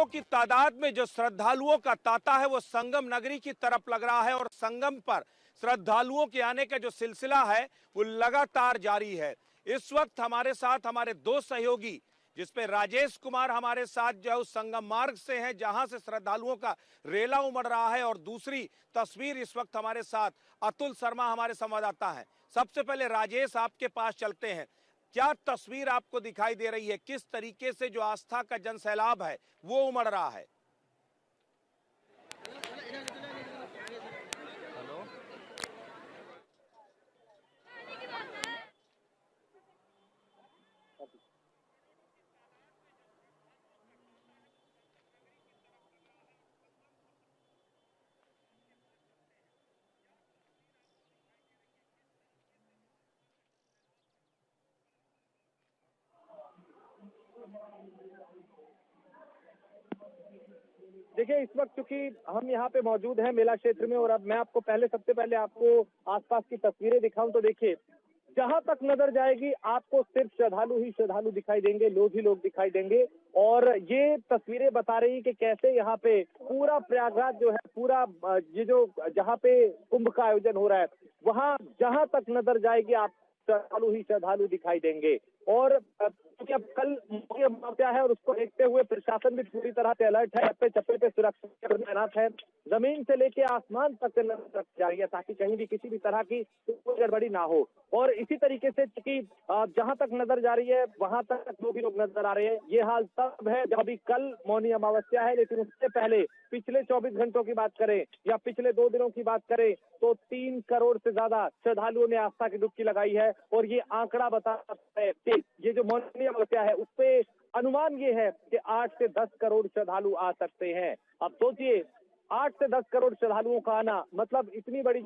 करोड़ों की तादाद में जो श्रद्धालुओं का तांता है वो संगम नगरी की तरफ लग रहा है और संगम पर श्रद्धालुओं के आने का जो सिलसिला है वो लगातार जारी है। इस वक्त हमारे साथ हमारे दो सहयोगी, जिसपे राजेश कुमार हमारे साथ जो उस संगम मार्ग से हैं जहां से श्रद्धालुओं का रेला उमड़ रहा है, और दूसरी तस्वीर इस वक्त हमारे साथ अतुल शर्मा हमारे संवाददाता हैं। सबसे पहले राजेश, आपके पास चलते हैं। क्या तस्वीर आपको दिखाई दे रही है? किस तरीके से जो आस्था का जन सैलाब है वो उमड़ रहा है? देखिए, इस वक्त चूंकि हम यहाँ पे मौजूद हैं मेला क्षेत्र में, और अब मैं आपको सबसे पहले आपको आसपास की तस्वीरें दिखाऊं तो देखिए, जहां तक नजर जाएगी आपको सिर्फ श्रद्धालु ही श्रद्धालु दिखाई देंगे, लोग ही लोग दिखाई देंगे। और ये तस्वीरें बता रही कि कैसे यहाँ पे पूरा प्रयागराज जो है, पूरा ये जो जहाँ पे कुंभ का आयोजन हो रहा है, वहाँ जहां तक नजर जाएगी आप श्रद्धालु ही श्रद्धालु दिखाई देंगे। और क्योंकि अब कल मुख्य अमावस्या है और उसको देखते हुए प्रशासन भी पूरी तरह से अलर्ट है, चप्पे चप्पे पे सुरक्षा तैनात है, जमीन से लेके आसमान तक नजर रखी जा रही है ताकि कहीं भी किसी भी तरह की कोई गड़बड़ी ना हो। और इसी तरीके से चूंकि जहां तक नजर जा रही है वहां तक लोग ही लोग नजर आ रहे हैं। ये हाल तब है जब अभी कल मौनी अमावस्या है, लेकिन उससे पहले पिछले 24 घंटों की बात करें या पिछले 2 दिनों की बात करें तो 3 करोड़ से ज्यादा श्रद्धालुओं ने आस्था की डुबकी लगाई है। और ये आंकड़ा बताता है कि ये जो मौनी अमावस्या है उसपे अनुमान ये है कि 8 से 10 करोड़ श्रद्धालु आ सकते हैं। अब सोचिए, 8 से 10 करोड़ श्रद्धालुओं का आना मतलब इतनी बड़ी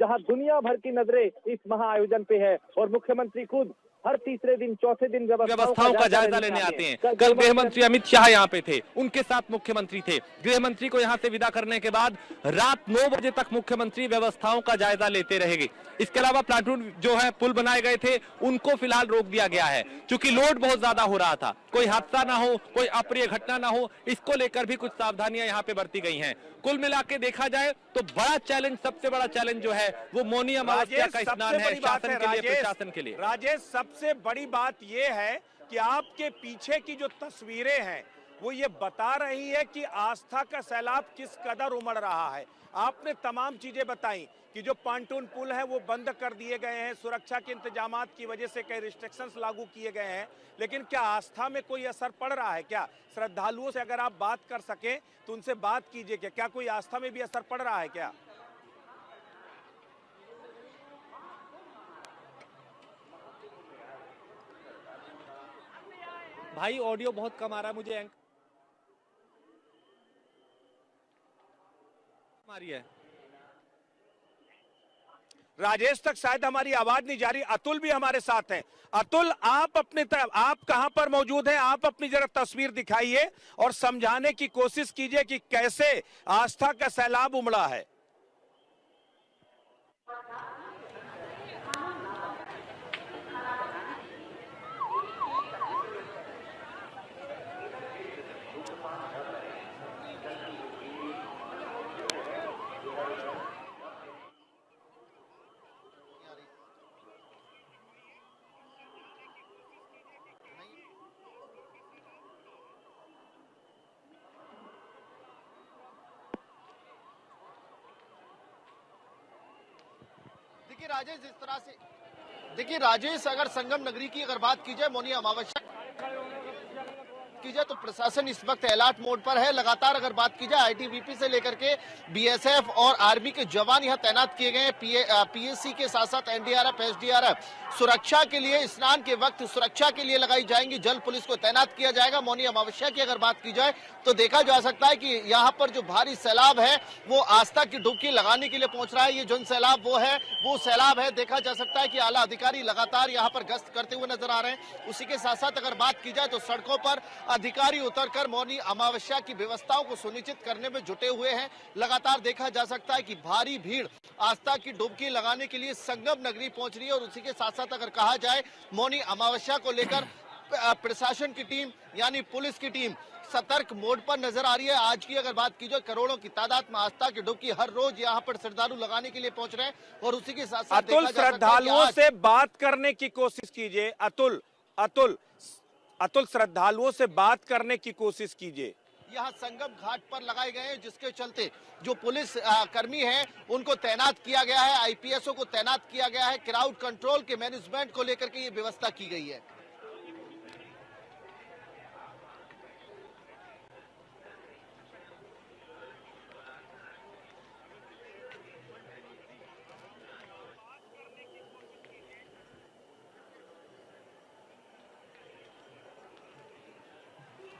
जहां दुनिया भर की नजरें इस महाआयोजन पे है और मुख्यमंत्री खुद हर तीसरे दिन चौथे दिन व्यवस्थाओं का जायजा लेने आते हैं। कल गृह मंत्री अमित शाह यहाँ पे थे, उनके साथ मुख्यमंत्री थे। गृह मंत्री को यहाँ से विदा करने के बाद रात 9 बजे तक मुख्यमंत्री व्यवस्थाओं का जायजा लेते रहेंगे। इसके अलावा प्लाटून जो है पुल बनाए गए थे उनको फिलहाल रोक दिया गया है, क्योंकि लोड बहुत ज्यादा हो रहा था, कोई हादसा ना हो, कोई अप्रिय घटना ना हो, इसको लेकर भी कुछ सावधानियां यहाँ पे बरती गई हैं। कुल मिला के देखा जाए तो बड़ा चैलेंज, सबसे बड़ा चैलेंज जो है वो मौनी अमावस्या का स्नान है शासन के लिए, प्रशासन के लिए। राजेश, सबसे बड़ी बात यह है कि आपके पीछे की जो तस्वीरें हैं वो ये बता रही है कि आस्था का सैलाब किस कदर उमड़ रहा है। आपने तमाम चीजें बताई कि जो पांटून पुल है वो बंद कर दिए गए हैं, सुरक्षा के इंतजामात की वजह से कई रिस्ट्रिक्शंस लागू किए गए हैं, लेकिन क्या आस्था में कोई असर पड़ रहा है? क्या श्रद्धालुओं से अगर आप बात कर सके तो उनसे बात कीजिए, क्या कोई आस्था में भी असर पड़ रहा है क्या? भाई ऑडियो बहुत कम आ रहा है मुझे, हमारी है राजेश तक शायद हमारी आवाज नहीं जा रही। अतुल भी हमारे साथ हैं। अतुल, आप अपनी तरफ, आप कहां पर मौजूद हैं? आप अपनी जरा तस्वीर दिखाइए और समझाने की कोशिश कीजिए कि कैसे आस्था का सैलाब उमड़ा है। देखिए राजेश, अगर संगम नगरी की अगर बात की जाए, मौनी अमावस्या की जाए तो प्रशासन इस वक्त अलर्ट मोड पर है। लगातार अगर बात की जाए आईटीबीपी से लेकर के बीएसएफ और आर्मी के जवान यहां तैनात किए गए हैं। पीएससी के साथ साथ एनडीआरएफ, एसडीआरएफ सुरक्षा के लिए, स्नान के वक्त सुरक्षा के लिए लगाई जाएंगी। जल पुलिस को तैनात किया जाएगा। मौनी अमावस्या की अगर बात की जाए तो देखा जा सकता है कि यहाँ पर जो भारी सैलाब है वो आस्था की डुबकी लगाने के लिए पहुंच रहा है। ये जन सैलाब वो सैलाब है। देखा जा सकता है कि आला अधिकारी लगातार यहाँ पर गश्त करते हुए नजर आ रहे हैं। उसी के साथ साथ अगर बात की जाए तो सड़कों पर अधिकारी उतरकर मौनी अमावस्या की व्यवस्थाओं को सुनिश्चित करने में जुटे हुए हैं। लगातार देखा जा सकता है कि भारी भीड़ आस्था की डुबकी लगाने के लिए संगम नगरी पहुंच रही है और उसी के साथ साथ अगर कहा जाए मौनी अमावस्या को लेकर प्रशासन की टीम यानी पुलिस की टीम सतर्क मोड पर नजर आ रही है। आज की अगर बात की जाए करोड़ों की तादाद में आस्था की डुबकी हर रोज यहाँ पर श्रद्धालु लगाने के लिए पहुंच रहे हैं और उसी के साथ साथ अतुल, श्रद्धालुओं से बात करने की कोशिश कीजिए। अतुल श्रद्धालुओं से बात करने की कोशिश कीजिए। यहाँ संगम घाट पर लगाए गए हैं जिसके चलते जो पुलिस कर्मी हैं उनको तैनात किया गया है, आईपीएसओ को तैनात किया गया है। क्राउड कंट्रोल के मैनेजमेंट को लेकर के ये व्यवस्था की गई है।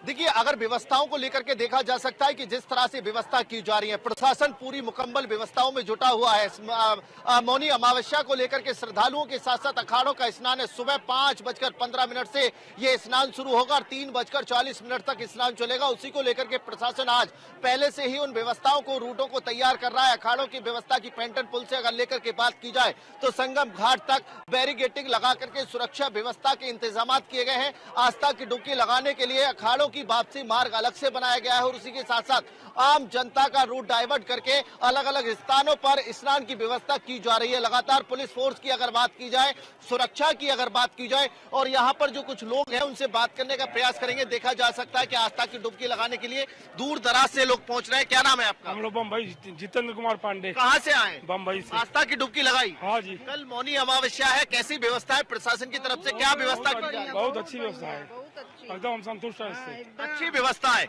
देखिए अगर व्यवस्थाओं को लेकर के देखा जा सकता है कि जिस तरह से व्यवस्था की जा रही है, प्रशासन पूरी मुकम्मल व्यवस्थाओं में जुटा हुआ है। मौनी अमावस्या को लेकर के श्रद्धालुओं के साथ साथ अखाड़ों का स्नान है। सुबह 5:15 से ये स्नान शुरू होगा और 3:40 तक स्नान चलेगा। उसी को लेकर के प्रशासन आज पहले से ही उन व्यवस्थाओं को, रूटों को तैयार कर रहा है। अखाड़ों की व्यवस्था की पेंटन पुल से अगर लेकर के बात की जाए तो संगम घाट तक बैरिकेटिंग लगा करके सुरक्षा व्यवस्था के इंतजाम किए गए हैं। आस्था की डुबकी लगाने के लिए अखाड़ों की वापसी मार्ग अलग से बनाया गया है और उसी के साथ साथ आम जनता का रूट डाइवर्ट करके अलग अलग स्थानों पर स्नान की व्यवस्था की जा रही है। लगातार पुलिस फोर्स की अगर बात की जाए, सुरक्षा की अगर बात की जाए और यहाँ पर जो कुछ लोग हैं उनसे बात करने का प्रयास करेंगे। देखा जा सकता है कि आस्था की डुबकी लगाने के लिए दूर दराज से लोग पहुंच रहे हैं। क्या नाम है आपका? हम लोग बम्बई, जितेंद्र कुमार पांडे। कहाँ से आए? बम्बई से। आस्था की डुबकी लगाई? हाँ जी। कल मौनी अमावस्या है, कैसी व्यवस्था है प्रशासन की तरफ से? क्या व्यवस्था की जा रही है? बहुत अच्छी व्यवस्था है, एकदम हम संतुष्ट हैं इससे। अच्छी व्यवस्था है।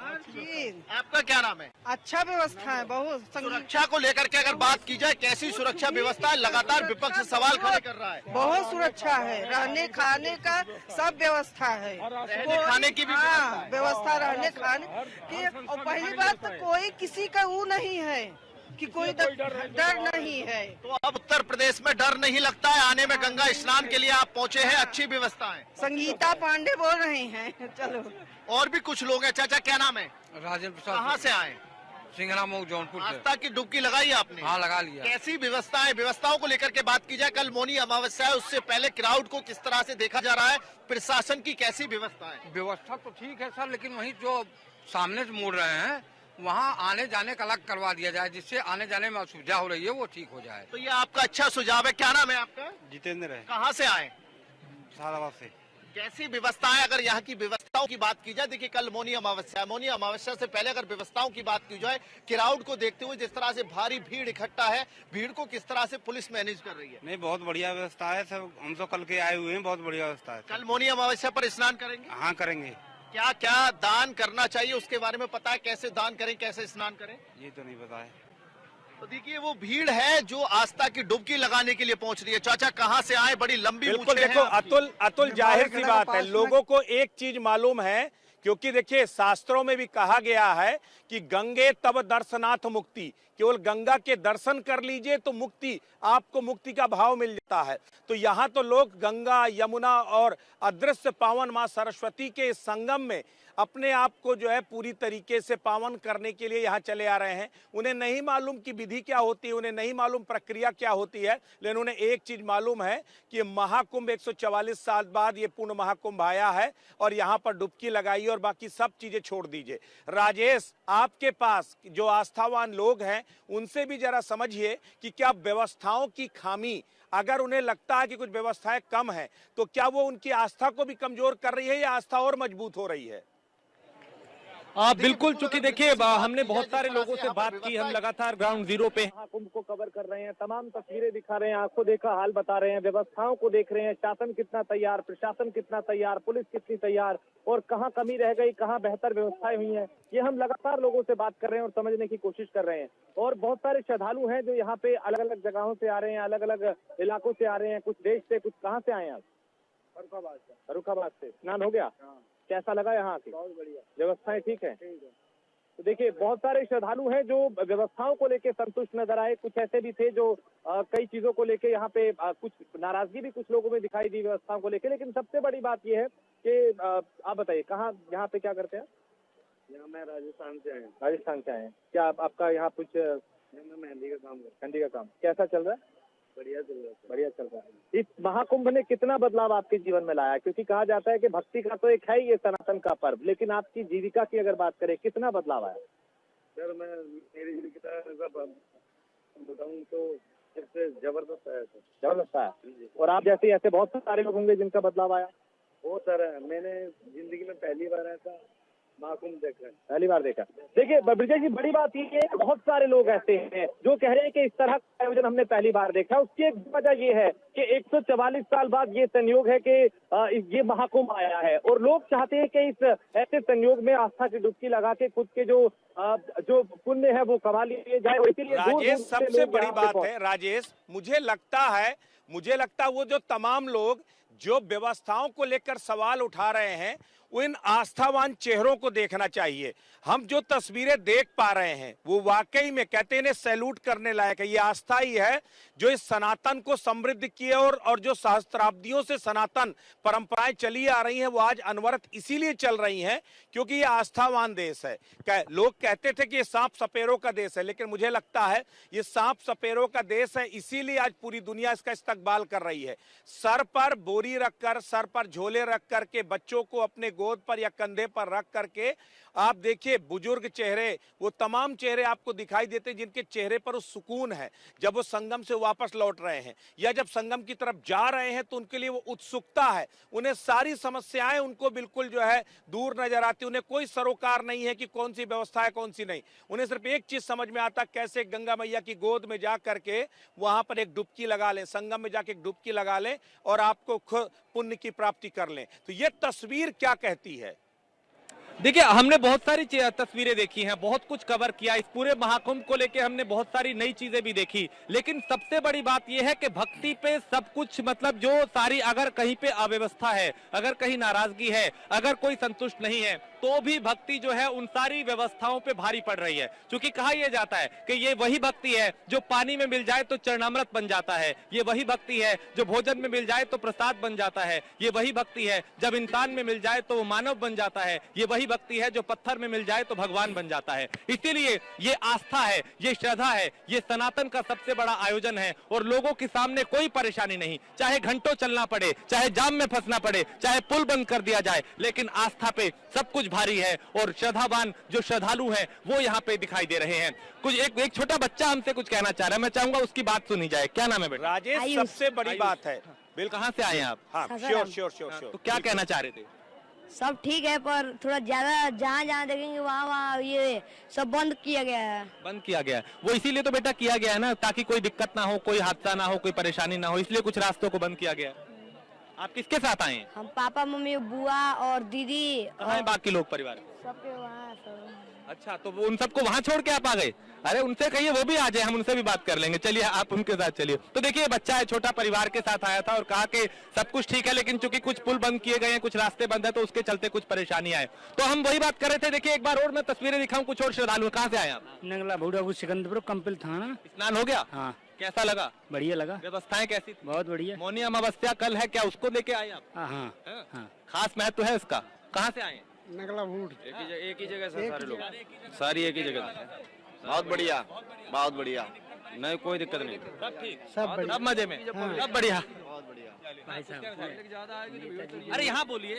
आपका क्या नाम है? अच्छा व्यवस्था है बहुत। सुरक्षा को लेकर के अगर बात की जाए कैसी सुरक्षा व्यवस्था है? लगातार विपक्ष सवाल खड़े कर रहा है। बहुत सुरक्षा है, रहने खाने का सब व्यवस्था है। रहने खाने की भी व्यवस्था रहने खाने की। और पहली बात तो कोई किसी का वो नहीं है कि कोई डर नहीं है। तो अब उत्तर प्रदेश में डर नहीं लगता है आने में? गंगा स्नान के लिए आप पहुंचे हैं, अच्छी व्यवस्था है। संगीता पांडे बोल रही हैं। चलो और भी कुछ लोग हैं। चाचा क्या नाम है? राजेंद्र प्रसाद। कहाँ से आए? सिंघना मऊ जौनपुर से। आस्था की डुबकी लगाई आपने? हाँ लगा लिया। कैसी व्यवस्था है? व्यवस्थाओं को लेकर के बात की जाए, कल मौनी अमावस्या है, उससे पहले क्राउड को किस तरह से देखा जा रहा है? प्रशासन की कैसी व्यवस्था है? व्यवस्था तो ठीक है सर, लेकिन वहीं जो सामने से मोड़ रहे हैं वहाँ आने जाने का अलग करवा दिया जाए, जिससे आने जाने में असुविधा हो रही है वो ठीक हो जाए। तो ये आपका अच्छा सुझाव है। क्या नाम है आपका? जितेंद्र है। कहाँ से आए? सादाबाद से। कैसी व्यवस्था है? अगर यहाँ की व्यवस्थाओं की बात की जाए, देखिए कल मौनी अमावस्या है, मौनी अमावस्या से पहले अगर व्यवस्थाओं की बात की जाए, क्राउड को देखते हुए जिस तरह से भारी भीड़ इकट्ठा है, भीड़ को किस तरह से पुलिस मैनेज कर रही है? नहीं, बहुत बढ़िया व्यवस्था है सब। हम तो कल के आए हुए हैं, बहुत बढ़िया व्यवस्था है। कल मौनी अमावस्या पर स्नान करेंगे? हाँ करेंगे। क्या क्या दान करना चाहिए उसके बारे में पता है? कैसे दान करें, कैसे स्नान करें? ये तो नहीं पता है। तो देखिए वो भीड़ है जो आस्था की डुबकी लगाने के लिए पहुंच रही है। चाचा कहाँ से आए? बड़ी लंबी बिल्कुल, मूंछें हैं देखो आपकी। अतुल जाहिर सी बात है, लोगों को एक चीज मालूम है, क्योंकि देखिए शास्त्रों में भी कहा गया है कि गंगे तब दर्शनाथ मुक्ति, केवल गंगा के दर्शन कर लीजिए तो मुक्ति, आपको मुक्ति का भाव मिल जाता है। तो यहाँ तो लोग गंगा, यमुना और अदृश्य पावन मां सरस्वती के इस संगम में अपने आप को जो है पूरी तरीके से पावन करने के लिए यहाँ चले आ रहे हैं। उन्हें नहीं मालूम कि विधि क्या होती है, उन्हें नहीं मालूम प्रक्रिया क्या होती है, लेकिन उन्हें एक चीज मालूम है कि महाकुंभ 144 साल बाद ये पूर्ण महाकुंभ आया है और यहाँ पर डुबकी लगाई और बाकी सब चीजें छोड़ दीजिए। राजेश, आपके पास जो आस्थावान लोग हैं उनसे भी जरा समझिए कि क्या व्यवस्थाओं की खामी, अगर उन्हें लगता है कि कुछ व्यवस्थाएं कम है तो क्या वो उनकी आस्था को भी कमजोर कर रही है या आस्था और मजबूत हो रही है? बिल्कुल, चूंकि देखिए हमने बहुत सारे लोगों से बात की, हम लगातार ग्राउंड जीरो पे महाकुंभ को कवर कर रहे हैं, तमाम तस्वीरें दिखा रहे हैं, आंखों देखा हाल बता रहे हैं, व्यवस्थाओं को देख रहे हैं, शासन कितना तैयार, प्रशासन कितना तैयार, पुलिस कितनी तैयार और कहाँ कमी रह गई, कहाँ बेहतर व्यवस्थाएं हुई हैं, ये हम लगातार लोगों से बात कर रहे हैं और समझने की कोशिश कर रहे हैं। और बहुत सारे श्रद्धालु हैं जो यहाँ पे अलग अलग जगहों से आ रहे हैं, अलग अलग इलाकों से आ रहे हैं, कुछ देश से, कुछ कहाँ से आए हैं आप? फर्रुखाबाद से। स्नान हो गया? कैसा लगा यहाँ की? बहुत बढ़िया। व्यवस्थाएं ठीक है? तो देखिए बहुत सारे श्रद्धालु हैं जो व्यवस्थाओं को लेकर संतुष्ट नजर आए, कुछ ऐसे भी थे जो कई चीजों को लेकर यहाँ पे कुछ नाराजगी भी कुछ लोगों में दिखाई दी व्यवस्थाओं को लेकर। लेकिन सबसे बड़ी बात यह है कि आप बताइए कहाँ यहाँ पे क्या करते हैं? यहाँ मैं राजस्थान से आया हूँ। राजस्थान से आए हैं, क्या आपका यहाँ कुछ मैं मेहंदी का काम करता मेहंदी का काम कैसा चल रहा है? हूँ। बढ़िया चल रहा है। बढ़िया चल रहा है। इस महाकुंभ ने कितना बदलाव आपके जीवन में लाया? क्योंकि कहा जाता है कि भक्ति का तो एक है ये सनातन का पर्व, लेकिन आपकी जीविका की अगर बात करें कितना बदलाव आया? सर मैं मेरी जीविका बताऊँ तो सबसे जबरदस्त है सर। जबरदस्त है। और आप जैसे ऐसे बहुत सारे लोग होंगे जिनका बदलाव आया? बहुत सारा है। मैंने जिंदगी में पहली बार ऐसा महाकुंभ देखा है। पहली बार देखा। देखिए ब्रिजेश जी, बड़ी बात ये है बहुत सारे लोग ऐसे हैं जो कह रहे हैं कि इस तरह का आयोजन हमने पहली बार देखा। उसकी एक वजह ये है कि 144 साल बाद ये संयोग है कि ये महाकुंभ आया है और लोग चाहते हैं कि इस ऐसे संयोग में आस्था की डुबकी लगा के खुद के जो पुण्य है वो कमा लिए जाए। इसीलिए राजेश, सबसे बड़ी बात है राजेश, मुझे लगता है वो जो तमाम लोग जो व्यवस्थाओं को लेकर सवाल उठा रहे हैं इन आस्थावान चेहरों को देखना चाहिए। हम जो तस्वीरें देख पा रहे हैं वो वाकई में कहते हैं सैल्यूट करने लायक है। ये आस्था ही है जो इस सनातन को समृद्ध किए और जो सहस्त्राब्दियों से सनातन परंपराएं चली आ रही हैं वो आज अनवरत इसीलिए चल रही हैं क्योंकि ये आस्थावान देश है। लोग कहते थे कि ये सांप सपेरों का देश है, लेकिन मुझे लगता है ये सांप सपेरों का देश है, इसीलिए आज पूरी दुनिया इसका इस्तकबाल कर रही है। सर पर बोरी रखकर, सर पर झोले रख करके, बच्चों को अपने गोद पर या कंधे पर रख करके आप देखिए बुजुर्ग चेहरे, वो तमाम चेहरे आपको दिखाई देते जिनके चेहरे पर उस सुकून है जब वो संगम से वापस लौट रहे हैं या जब संगम की तरफ जा रहे हैं तो उनके लिए वो उत्सुकता है। उन्हें सारी समस्याएं उनको बिल्कुल जो है दूर नजर आती, उन्हें कोई सरोकार नहीं है कि कौन सी व्यवस्था है कौन सी नहीं। उन्हें सिर्फ एक चीज समझ में आता कैसे गंगा मैया की गोद में जा करके वहां पर एक डुबकी लगा लें, संगम में जाके एक डुबकी लगा लें और आपको पुण्य की प्राप्ति कर लें। तो ये तस्वीर क्या कहती है? देखिए, हमने बहुत सारी तस्वीरें देखी हैं, बहुत कुछ कवर किया, इस पूरे महाकुंभ को लेके हमने बहुत सारी नई चीजें भी देखी, लेकिन सबसे बड़ी बात यह है कि भक्ति पे सब कुछ मतलब जो सारी अगर कहीं पे अव्यवस्था है, अगर कहीं नाराजगी है, अगर कोई संतुष्ट नहीं है तो भी भक्ति जो है उन सारी व्यवस्थाओं पे भारी पड़ रही है। क्योंकि कहा यह जाता है कि ये वही भक्ति है जो पानी में मिल जाए तो चरणामृत बन जाता है, ये वही भक्ति है जो भोजन में मिल जाए तो प्रसाद बन जाता है, ये वही भक्ति है जब इंसान में मिल जाए तो वो मानव बन जाता है, ये वही भक्ति है जो पत्थर में मिल जाए तो भगवान बन जाता है। इसीलिए ये आस्था है, ये श्रद्धा है, ये सनातन का सबसे बड़ा आयोजन है और लोगों के सामने कोई परेशानी नहीं, चाहे घंटों चलना पड़े, चाहे जाम में फंसना पड़े, चाहे पुल बंद कर दिया जाए, लेकिन आस्था पे सब कुछ भारी है और श्रद्धावान जो श्रद्धालु हैं वो यहाँ पे दिखाई दे रहे हैं। कुछ एक छोटा बच्चा हमसे कुछ कहना चाह रहा है, मैं चाहूंगा उसकी बात सुनी जाए। क्या नाम है बेटा? राजेश, सबसे बड़ी बात है, बिल्कुल कहाँ से आए हैं आप? हाँ, श्योर। तो क्या कहना चाह रहे थे? सब ठीक है पर थोड़ा ज्यादा जहाँ जहाँ देखेंगे वहाँ ये सब बंद किया गया है। बंद किया गया है वो इसीलिए तो बेटा किया गया है ना, ताकि कोई दिक्कत ना हो, कोई हादसा ना हो, कोई परेशानी ना हो, इसलिए कुछ रास्तों को बंद किया गया है। आप किसके साथ आए हैं? हम पापा मम्मी बुआ और दीदी कहाँ हैं बाकी लोग परिवार? सबके वहाँ सब। अच्छा, तो वो उन सबको वहाँ छोड़ के आप आ गए? अरे उनसे कहिए वो भी आ जाए, हम उनसे भी बात कर लेंगे। चलिए आप उनके साथ चलिए। तो देखिए बच्चा है, छोटा परिवार के साथ आया था और कहा कि सब कुछ ठीक है लेकिन चूंकि कुछ पुल बंद किए गए हैं, कुछ रास्ते बंद है तो उसके चलते कुछ परेशानी आए। तो हम वही बात कर रहे थे। देखिए एक बार और मैं तस्वीरें दिखाऊं कुछ और श्रद्धालु। कहाँ से आए आप? नंगला भूडापुर सिकंदरपुर कंपिल थाना। स्नान हो गया? हाँ। कैसा लगा? बढ़िया लगा। व्यवस्थाएं कैसी थी? बहुत बढ़िया। मौनी अमावस्या कल है, क्या उसको लेके आए आप? हाँ। खास महत्व है इसका। कहाँ से आए? नगला भूड। एक ही जगह से सारे लोग, सारी एक ही जगह। बहुत बढ़िया, बहुत बढ़िया, नहीं कोई दिक्कत नहीं, सब ठीक, सब मजे में, सब बढ़िया। बहुत बढ़िया। अरे यहाँ बोलिए।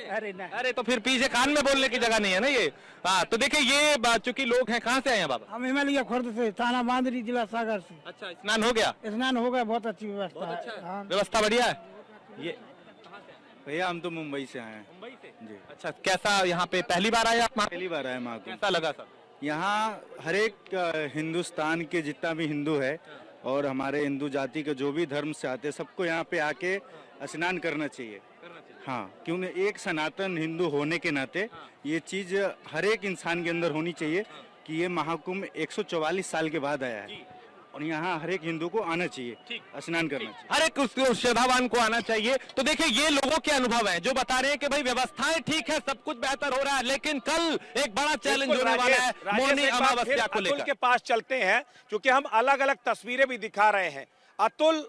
अरे तो फिर पीछे कान में बोलने की जगह नहीं है ना ये। हाँ, तो देखिए ये चूंकि लोग हैं, कहाँ से आए हैं बाबा? हम हिमालय खुर्द से, थाना बांदरी, जिला सागर से। अच्छा, स्नान हो गया? स्नान हो गया, बहुत अच्छी व्यवस्था है। व्यवस्था बढ़िया है। ये भैया हम तो मुंबई से आए हैं। मुंबई से जी। अच्छा, कैसा यहाँ पे पहली बार आए आप? पहली बार आए माँ को। कैसा लगा सर? यहाँ हर एक हिंदुस्तान के जितना भी हिंदू है और हमारे हिंदू जाति के जो भी धर्म से आते हैं सबको यहाँ पे आके स्नान करना चाहिए। हाँ, क्योंकि एक सनातन हिंदू होने के नाते ये चीज हर एक इंसान के अंदर होनी चाहिए कि ये महाकुंभ 144 साल के बाद आया है। और यहाँ हर एक हिंदू को आना चाहिए, स्नान करना चाहिए, हर एक उस श्रद्धावान को आना चाहिए। तो देखिए ये लोगों के अनुभव है जो बता रहे हैं कि भाई व्यवस्थाएं ठीक है, सब कुछ बेहतर हो रहा है, लेकिन कल एक बड़ा चैलेंज होने वाला है मौनी अमावस्या को लेकर। अतुल के पास चलते हैं क्योंकि हम अलग अलग तस्वीरें भी दिखा रहे हैं। अतुल,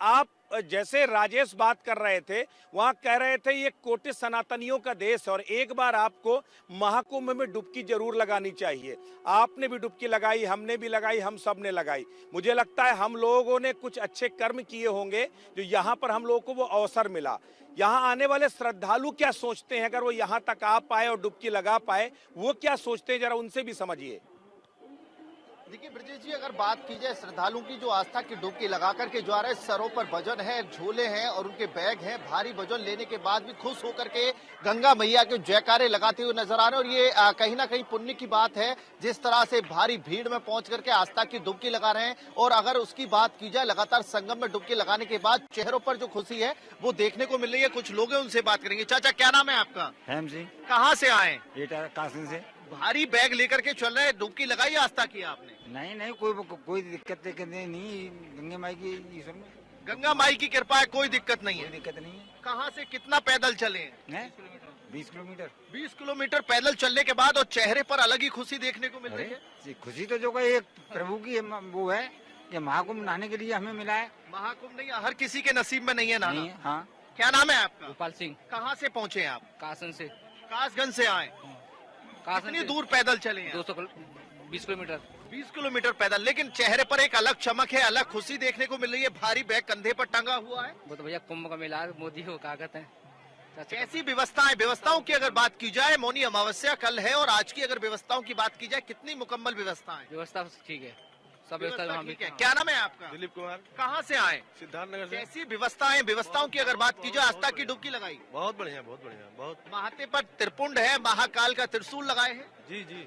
आप जैसे राजेश बात कर रहे थे, वहां कह रहे थे ये कोटि सनातनियों का देश है और एक बार आपको महाकुंभ में डुबकी जरूर लगानी चाहिए। आपने भी डुबकी लगाई, हमने भी लगाई, हम सब ने लगाई। मुझे लगता है हम लोगों ने कुछ अच्छे कर्म किए होंगे जो यहाँ पर हम लोगों को वो अवसर मिला। यहाँ आने वाले श्रद्धालु क्या सोचते हैं, अगर वो यहाँ तक आ पाए और डुबकी लगा पाए, वो क्या सोचते हैं, जरा उनसे भी समझिए। देखिए ब्रजेश जी, अगर बात की जाए श्रद्धालुओं की जो आस्था की डुबकी लगा करके जो आ रहे हैं, सरों पर वजन है, झोले हैं और उनके बैग हैं, भारी वजन लेने के बाद भी खुश होकर के गंगा मैया के जयकारे लगाते हुए नजर आ रहे हैं। और ये कहीं ना कहीं पुण्य की बात है, जिस तरह से भारी भीड़ में पहुंच करके आस्था की डुबकी लगा रहे हैं। और अगर उसकी बात की जाए, लगातार संगम में डुबकी लगाने के बाद चेहरों पर जो खुशी है वो देखने को मिल रही है। कुछ लोग हैं, उनसे बात करेंगे। चाचा, क्या नाम है आपका? हेम सिंह, कहाँ से आए? कासिम से। भारी बैग लेकर के चल रहे हैं, डुबकी लगाई, आस्था की आपने? नहीं, कोई दिक्कत नहीं, गंगा माई की ये सब में गंगा माई की कृपा है, कोई दिक्कत नहीं है। दिक्कत नहीं है। कहाँ से कितना पैदल चले हैं? 20 किलोमीटर। 20 किलोमीटर पैदल चलने के बाद और चेहरे पर अलग ही खुशी देखने को मिल रही है। खुशी तो जो कोई एक प्रभु की वो है कि महाकुंभ नहाने के लिए हमें मिला है। महाकुंभ नहीं, हर किसी के नसीब में नहीं है नहाना। हाँ। क्या नाम है आपका? गोपाल सिंह। कहाँ से पहुँचे हैं आप? कासन से। कासगंज से आए। कितनी दूर पैदल चले हैं? 20 किलोमीटर। 20 किलोमीटर पैदल, लेकिन चेहरे पर एक अलग चमक है, अलग खुशी देखने को मिल रही है। भारी बैग कंधे पर टंगा हुआ है। वो तो भैया कुंभ का मेला, मोदी हो क्या कहते हैं। कैसी व्यवस्थाओं की अगर बात की जाए, मौनी अमावस्या कल है और आज की अगर व्यवस्थाओं की बात की जाए, कितनी मुकम्मल व्यवस्था है? व्यवस्था ठीक है, सब व्यवस्था ठीक है। क्या नाम है आपका? दिलीप कुमार। कहाँ से आए? सिद्धार्थनगर से। कैसी व्यवस्थाओं की अगर बात की जाए, आस्था की डुबकी लगाई? बहुत बढ़िया, बहुत बढ़िया, बहुत। माथे पर त्रिपुंड है, महाकाल का त्रिशूल लगाए हैं। जी जी।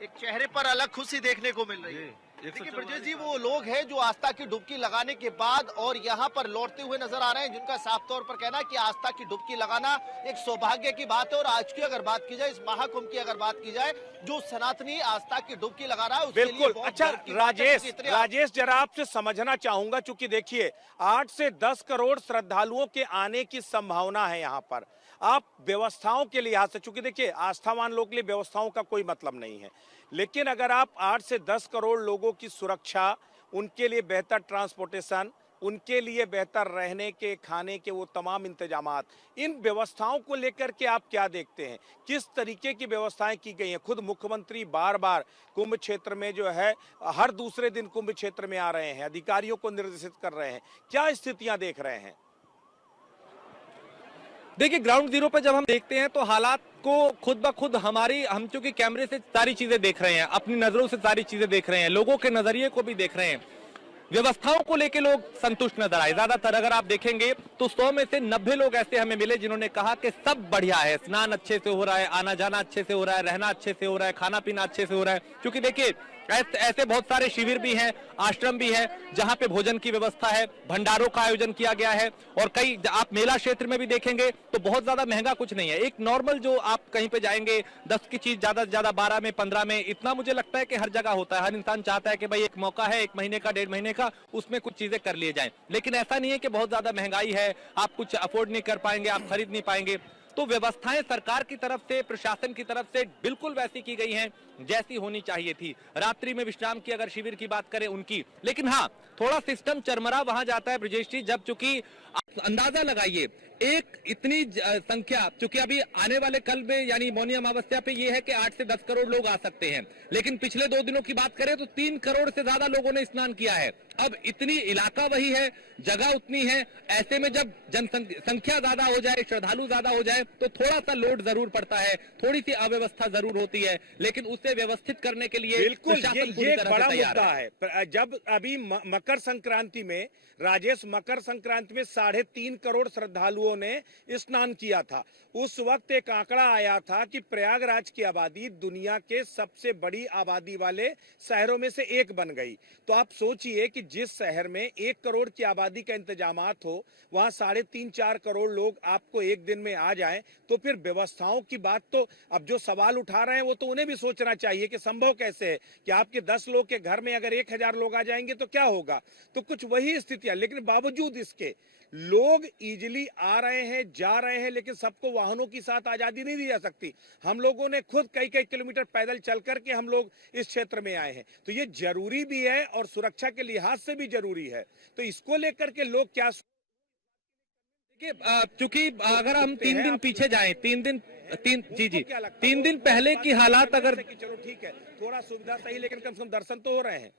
एक चेहरे पर अलग खुशी देखने को मिल रही है। देखिए ब्रजेश जी, वो लोग हैं जो आस्था की डुबकी लगाने के बाद और यहाँ पर लौटते हुए नजर आ रहे हैं, जिनका साफ तौर पर कहना है कि आस्था की डुबकी लगाना एक सौभाग्य की बात है। और आज की अगर बात की जाए, इस महाकुंभ की अगर बात की जाए, जो सनातनी आस्था की डुबकी लगा रहा है उसके लिए बिल्कुल। बहुत अच्छा गर्व की बात है कि राजेश जरा आपसे समझना चाहूंगा, चूंकि देखिए 8 से 10 करोड़ श्रद्धालुओं के आने की संभावना है यहाँ पर। आप व्यवस्थाओं के लिहाज से, चूंकि देखिए आस्थावान लोगों के लिए व्यवस्थाओं का कोई मतलब नहीं है, लेकिन अगर आप 8 से 10 करोड़ लोगों की सुरक्षा, उनके लिए बेहतर ट्रांसपोर्टेशन, उनके लिए बेहतर रहने के, खाने के वो तमाम इंतजामात, इन व्यवस्थाओं को लेकर के आप क्या देखते हैं? किस तरीके की व्यवस्थाएं की गई हैं? खुद मुख्यमंत्री बार बार कुंभ क्षेत्र में जो है हर दूसरे दिन कुंभ क्षेत्र में आ रहे हैं, अधिकारियों को निर्देशित कर रहे हैं, क्या स्थितियां देख रहे हैं? देखिए ग्राउंड जीरो पे जब हम देखते हैं तो हालात को खुद ब खुद हम चूंकि कैमरे से सारी चीजें देख रहे हैं, अपनी नजरों से सारी चीजें देख रहे हैं, लोगों के नजरिए को भी देख रहे हैं, व्यवस्थाओं को लेके लोग संतुष्ट नजर आए। ज्यादातर अगर आप देखेंगे तो 100 में से 90 लोग ऐसे हमें मिले जिन्होंने कहा कि सब बढ़िया है, स्नान अच्छे से हो रहा है, आना जाना अच्छे से हो रहा है, रहना अच्छे से हो रहा है, खाना पीना अच्छे से हो रहा है। क्योंकि देखिए ऐसे बहुत सारे शिविर भी हैं, आश्रम भी है, जहां पे भोजन की व्यवस्था है, भंडारों का आयोजन किया गया है। और कई आप मेला क्षेत्र में भी देखेंगे तो बहुत ज्यादा महंगा कुछ नहीं है। एक नॉर्मल जो आप कहीं पे जाएंगे 10 की चीज ज्यादा से ज्यादा 12 में 15 में, इतना मुझे लगता है कि हर जगह होता है। हर इंसान चाहता है कि भाई एक मौका है, 1 महीने का 1.5 महीने का, उसमें कुछ चीजें कर लिए जाएं। लेकिन ऐसा नहीं है कि बहुत ज्यादा महंगाई है, आप कुछ अफोर्ड नहीं कर पाएंगे, आप खरीद नहीं पाएंगे। तो व्यवस्थाएं सरकार की तरफ से, प्रशासन की तरफ से बिल्कुल वैसी की गई हैं जैसी होनी चाहिए थी। रात्रि में विश्राम की अगर शिविर की बात करें उनकी, लेकिन हाँ थोड़ा सिस्टम चरमरा वहां जाता है ब्रजेश जी, जब चूंकि आप अंदाजा लगाइए एक इतनी संख्या, चूंकि अभी आने वाले कल में यानी मौनी अमावस्या पे ये है कि 8 से 10 करोड़ लोग आ सकते हैं, लेकिन पिछले 2 दिनों की बात करें तो 3 करोड़ से ज्यादा लोगों ने स्नान किया है। अब इतनी इलाका वही है, जगह उतनी है, ऐसे में जब जनसंख्या ज्यादा हो जाए, श्रद्धालु ज्यादा हो जाए तो थोड़ा सा लोड जरूर पड़ता है, थोड़ी सी अव्यवस्था जरूर होती है, लेकिन उसे व्यवस्थित करने के लिए बिल्कुल ये एक बड़ा मुद्दा है। जब अभी मकर संक्रांति में राजेश, मकर संक्रांति में 3.5 करोड़ श्रद्धालुओं ने स्नान किया था। उस वक्त एक आंकड़ा आया था कि प्रयागराज की आबादी दुनिया के सबसे बड़ी आबादी वाले शहरों में से एक बन गई। तो आप सोचिए कि जिस शहर में 1 करोड़ की आबादी का इंतजामात हो, वहां 3.5-4 करोड़ लोग आपको एक दिन में आ जाएं, तो फिर व्यवस्थाओं की बात तो अब जो सवाल उठा रहे हैं वो तो उन्हें भी सोचना चाहिए कि संभव कैसे है कि आपके 10 लोग के घर में अगर 1000 लोग आ जाएंगे तो क्या होगा। तो कुछ वही स्थितियां, लेकिन बावजूद इसके लोग इजिली आ रहे हैं, जा रहे हैं, लेकिन सबको वाहनों की साथ आजादी नहीं दी जा सकती। हम लोगों ने खुद कई किलोमीटर पैदल चल करके हम लोग इस क्षेत्र में आए हैं, तो ये जरूरी भी है और सुरक्षा के लिहाज से भी जरूरी है। तो इसको लेकर के लोग क्या, चूंकि अगर हम 3 दिन पीछे जाएं, 3 दिन पहले की हालात अगर, चलो ठीक है थोड़ा सुविधा सही, लेकिन कम से कम दर्शन तो हो रहे हैं।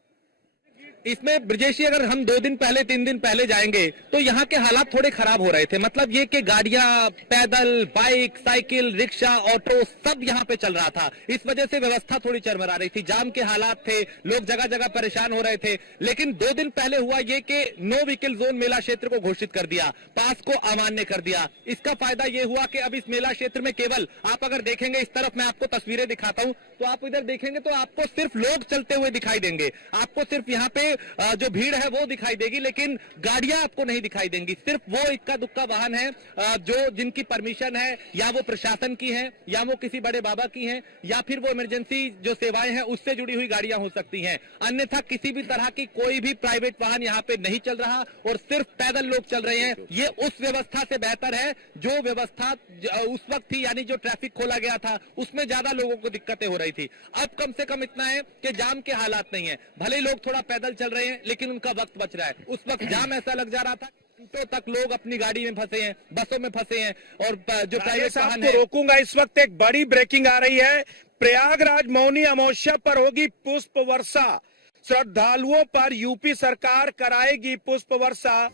इसमें ब्रजेश जी अगर हम 2 दिन पहले 3 दिन पहले जाएंगे तो यहाँ के हालात थोड़े खराब हो रहे थे। मतलब ये कि गाड़ियां, पैदल, बाइक, साइकिल, रिक्शा, ऑटो सब यहाँ पे चल रहा था। इस वजह से व्यवस्था थोड़ी चरमरा रही थी, जाम के हालात थे, लोग जगह जगह परेशान हो रहे थे। लेकिन 2 दिन पहले हुआ ये कि नो व्हीकल जोन मेला क्षेत्र को घोषित कर दिया, पास को अमान्य कर दिया। इसका फायदा ये हुआ कि अब इस मेला क्षेत्र में केवल आप अगर देखेंगे, इस तरफ मैं आपको तस्वीरें दिखाता हूं, तो आप इधर देखेंगे तो आपको सिर्फ लोग चलते हुए दिखाई देंगे। आपको सिर्फ यहाँ पे जो भीड़ है वो दिखाई देगी, लेकिन गाड़ियां आपको नहीं दिखाई देंगी। सिर्फ वो इक्का दुक्का वाहन है जो जिनकी परमिशन है, या वो प्रशासन की है, या वो किसी बड़े बाबा की है, या फिर वो इमरजेंसी जो सेवाएं हैं उससे जुड़ी हुई गाड़ियां हो सकती हैं। अन्यथा किसी भी तरह की कोई भी प्राइवेट वाहन यहाँ पे नहीं चल रहा और सिर्फ पैदल लोग चल रहे हैं। ये उस व्यवस्था से बेहतर है जो व्यवस्था उस वक्त थी, यानी जो ट्रैफिक खोला गया था उसमें ज्यादा लोगों को दिक्कतें हो रही थी। अब कम से कम इतना है कि जाम के हालात नहीं है, भले ही लोग थोड़ा पैदल चल रहे हैं लेकिन उनका वक्त बच रहा है। उस वक्त जाम ऐसा लग जा रहा था, घंटों तक लोग अपनी गाड़ी में फंसे हैं, बसों में फंसे हैं, और जो प्राइवेट वाहन है। रोकूंगा, इस वक्त एक बड़ी ब्रेकिंग आ रही है। प्रयागराज मौनी अमावस्या पर होगी पुष्प वर्षा, श्रद्धालुओं पर यूपी सरकार कराएगी पुष्प वर्षा।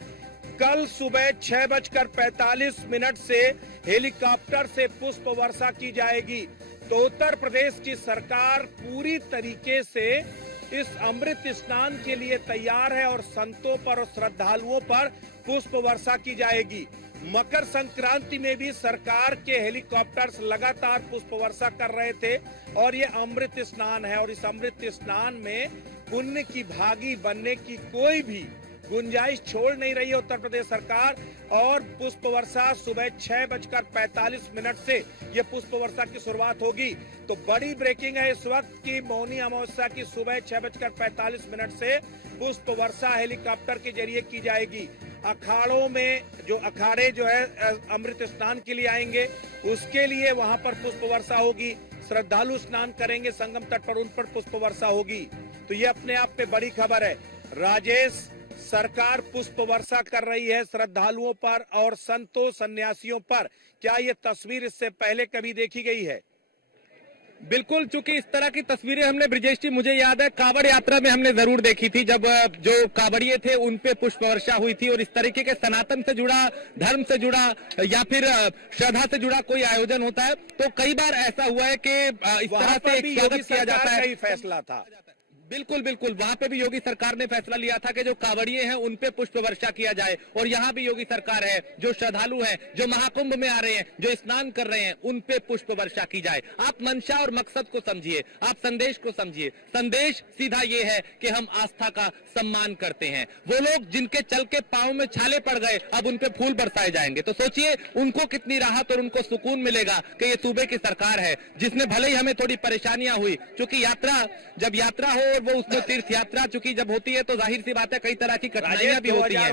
कल सुबह 6:45 से हेलीकॉप्टर से पुष्प वर्षा की जाएगी। तो उत्तर प्रदेश की सरकार पूरी तरीके से इस अमृत स्नान के लिए तैयार है और संतों पर और श्रद्धालुओं पर पुष्प वर्षा की जाएगी। मकर संक्रांति में भी सरकार के हेलीकॉप्टर्स लगातार पुष्प वर्षा कर रहे थे और ये अमृत स्नान है और इस अमृत स्नान में पुण्य की भागी बनने की कोई भी गुंजाइश छोड़ नहीं रही है उत्तर प्रदेश सरकार। और पुष्प वर्षा सुबह 6:45 से ये पुष्प वर्षा की शुरुआत होगी। तो बड़ी ब्रेकिंग है इस वक्त की मौनी अमावस्या की सुबह 6:45 से पुष्प वर्षा हेलीकॉप्टर के जरिए की जाएगी। अखाड़ों में जो अखाड़े जो है अमृत स्नान के लिए आएंगे उसके लिए वहां पर पुष्प वर्षा होगी। श्रद्धालु स्नान करेंगे संगम तट पर, उन पर पुष्प वर्षा होगी। तो ये अपने आप में बड़ी खबर है। राजेश, सरकार पुष्प वर्षा कर रही है श्रद्धालुओं पर और संतों सन्यासियों पर। क्या ये तस्वीर इससे पहले कभी देखी गई है? बिल्कुल, चूंकि इस तरह की तस्वीरें हमने, ब्रिजेश जी मुझे याद है कांवड़ यात्रा में हमने जरूर देखी थी, जब जो कांवड़िए थे उन पे पुष्प वर्षा हुई थी। और इस तरीके के सनातन से जुड़ा, धर्म से जुड़ा या फिर श्रद्धा से जुड़ा कोई आयोजन होता है तो कई बार ऐसा हुआ है कि इस तरह से स्वागत किया जाता है। फैसला था बिल्कुल बिल्कुल, वहां पे भी योगी सरकार ने फैसला लिया था कि जो कांवड़िए हैं उन पे पुष्प वर्षा किया जाए। और यहाँ भी योगी सरकार है, जो श्रद्धालु हैं, जो महाकुंभ में आ रहे हैं, जो स्नान कर रहे हैं, उन पे पुष्प वर्षा की जाए। आप मंशा और मकसद को समझिए, आप संदेश को समझिए। संदेश सीधा ये है कि हम आस्था का सम्मान करते हैं। वो लोग जिनके चल के पांव में छाले पड़ गए, अब उन पे फूल बरसाए जाएंगे। तो सोचिए उनको कितनी राहत और उनको सुकून मिलेगा कि ये सूबे की सरकार है जिसने भले ही हमें थोड़ी परेशानियां हुई, क्योंकि यात्रा जब यात्रा हो वो उसमें तीर्थ यात्रा चूंकि जब होती है तो जाहिर सी बात है कई तरह की कठिनाइयां भी होती हैं।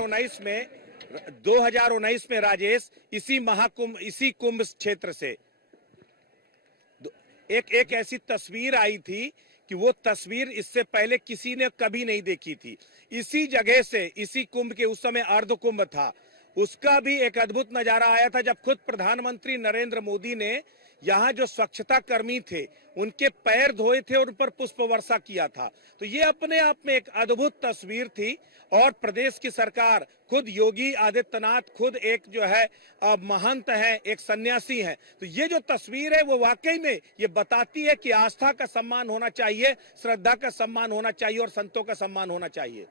2019 में राजेश इसी महाकुंभ, इसी कुंभ क्षेत्र से एक ऐसी तस्वीर आई थी कि वो तस्वीर इससे पहले किसी ने कभी नहीं देखी थी। इसी जगह से, इसी कुंभ के, उस समय अर्ध कुंभ था, उसका भी एक अद्भुत नजारा आया था जब खुद प्रधानमंत्री नरेंद्र मोदी ने यहाँ जो स्वच्छता कर्मी थे उनके पैर धोए थे और उन पर पुष्प वर्षा किया था। तो ये अपने आप में एक अद्भुत तस्वीर थी। और प्रदेश की सरकार, खुद योगी आदित्यनाथ खुद एक जो है महंत है, एक सन्यासी है। तो ये जो तस्वीर है वो वाकई में ये बताती है कि आस्था का सम्मान होना चाहिए, श्रद्धा का सम्मान होना चाहिए और संतों का सम्मान होना चाहिए।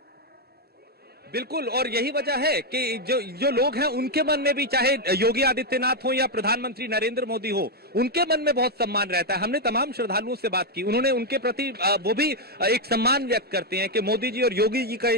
बिल्कुल, और यही वजह है कि जो लोग हैं उनके मन में भी, चाहे योगी आदित्यनाथ हो या प्रधानमंत्री नरेंद्र मोदी हो, उनके मन में बहुत सम्मान रहता है। हमने तमाम श्रद्धालुओं से बात की, उन्होंने उनके प्रति वो भी एक सम्मान व्यक्त करते हैं कि मोदी जी और योगी जी का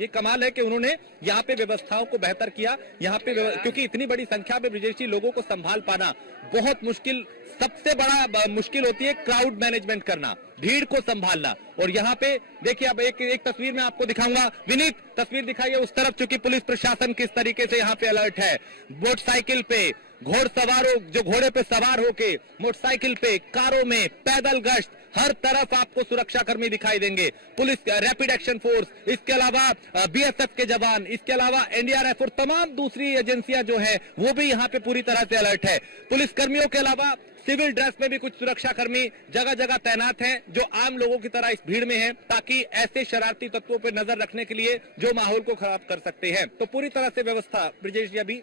ये कमाल है कि उन्होंने यहाँ पे व्यवस्थाओं को बेहतर किया। यहाँ पे क्योंकि इतनी बड़ी संख्या में ब्रिजेश जी लोगों को संभाल पाना बहुत मुश्किल, सबसे बड़ा मुश्किल होती है क्राउड मैनेजमेंट करना, भीड़ को संभालना। और यहाँ पे देखिए, अब एक तस्वीर में आपको दिखाऊंगा। विनीत, तस्वीर दिखाइए उस तरफ, चूंकि पुलिस प्रशासन किस तरीके से यहाँ पे अलर्ट है। मोटरसाइकिल पे घोड़सवारों, जो घोड़े पे सवार होके मोटरसाइकिल पे, कारों में, पैदल गश्त, हर तरफ आपको सुरक्षा कर्मी दिखाई देंगे। पुलिस, रैपिड एक्शन फोर्स, इसके अलावा बीएसएफ के जवान, इसके अलावा एनडीआरएफ और तमाम दूसरी एजेंसियां जो है वो भी यहाँ पे पूरी तरह से अलर्ट है। पुलिस कर्मियों के अलावा सिविल ड्रेस में भी कुछ सुरक्षा कर्मी जगह जगह तैनात हैं, जो आम लोगों की तरह इस भीड़ में हैं, ताकि ऐसे शरारती तत्वों पर नजर रखने के लिए जो माहौल को खराब कर सकते हैं। तो पूरी तरह से व्यवस्था ब्रिजेश जी अभी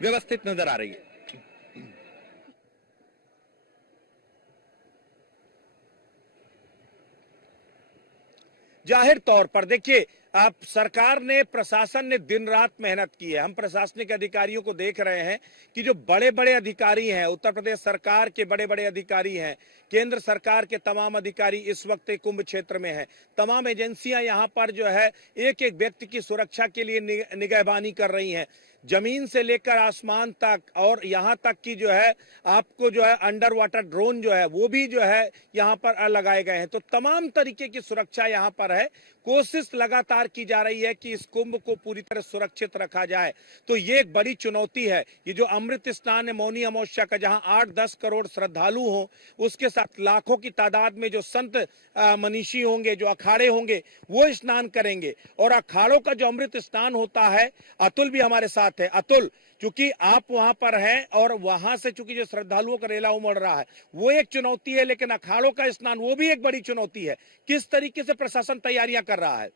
व्यवस्थित नजर आ रही है। जाहिर तौर पर देखिए, आप सरकार ने, प्रशासन ने दिन रात मेहनत की है। हम प्रशासनिक अधिकारियों को देख रहे हैं कि जो बड़े बड़े अधिकारी हैं, उत्तर प्रदेश सरकार के बड़े बड़े अधिकारी हैं, केंद्र सरकार के तमाम अधिकारी इस वक्त कुंभ क्षेत्र में हैं। तमाम एजेंसियां यहाँ पर जो है एक एक व्यक्ति की सुरक्षा के लिए निगहबानी कर रही हैं, जमीन से लेकर आसमान तक, और यहाँ तक कि जो है आपको जो है अंडर वाटर ड्रोन जो है वो भी जो है यहाँ पर लगाए गए हैं। तो तमाम तरीके की सुरक्षा यहाँ पर है। कोशिश लगातार की जा रही है कि इस कुंभ को पूरी तरह सुरक्षित रखा जाए। तो ये एक बड़ी चुनौती है। ये जो अमृत स्नान है मौनी अमावस्या का, जहां 8-10 करोड़ श्रद्धालु हों, उसके साथ लाखों की तादाद में जो संत मनीषी होंगे, जो अखाड़े होंगे, वो स्नान करेंगे। और अखाड़ों का जो अमृत स्नान होता है, अतुल भी हमारे साथ है। अतुल, चूंकि आप वहां पर हैं और वहां से चूंकि जो श्रद्धालुओं का रेला उमड़ रहा है वो एक चुनौती है, लेकिन अखाड़ों का स्नान वो भी एक बड़ी चुनौती है। किस तरीके से प्रशासन तैयारियां कर रहा है?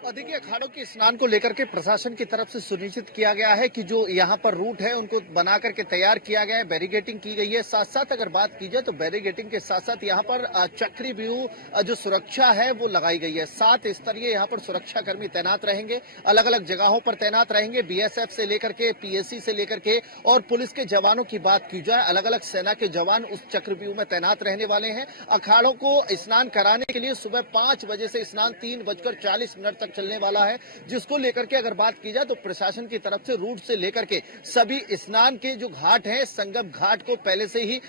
और देखिए, अखाड़ों के स्नान को लेकर के प्रशासन की तरफ से सुनिश्चित किया गया है कि जो यहाँ पर रूट है उनको बना करके तैयार किया गया है, बैरिगेटिंग की गई है। साथ साथ अगर बात की जाए तो बैरिगेटिंग के साथ साथ यहाँ पर चक्री व्यू जो सुरक्षा है वो लगाई गई है। 7 स्तरीय यहाँ पर सुरक्षा कर्मी तैनात रहेंगे, अलग अलग जगहों पर तैनात रहेंगे। बीएसएफ से लेकर के, पीएसी से लेकर के और पुलिस के जवानों की बात की जाए, अलग अलग सेना के जवान उस चक्र व्यू में तैनात रहने वाले हैं। अखाड़ों को स्नान कराने के लिए सुबह 5 बजे से स्नान 3:40 तक चलने वाला है, जिसको लेकर के अगर बात की जाए तो प्रशासन की तरफ से रूट से लेकर के सभी स्नान के जो घाट हैं, संगम घाट को पहले से ही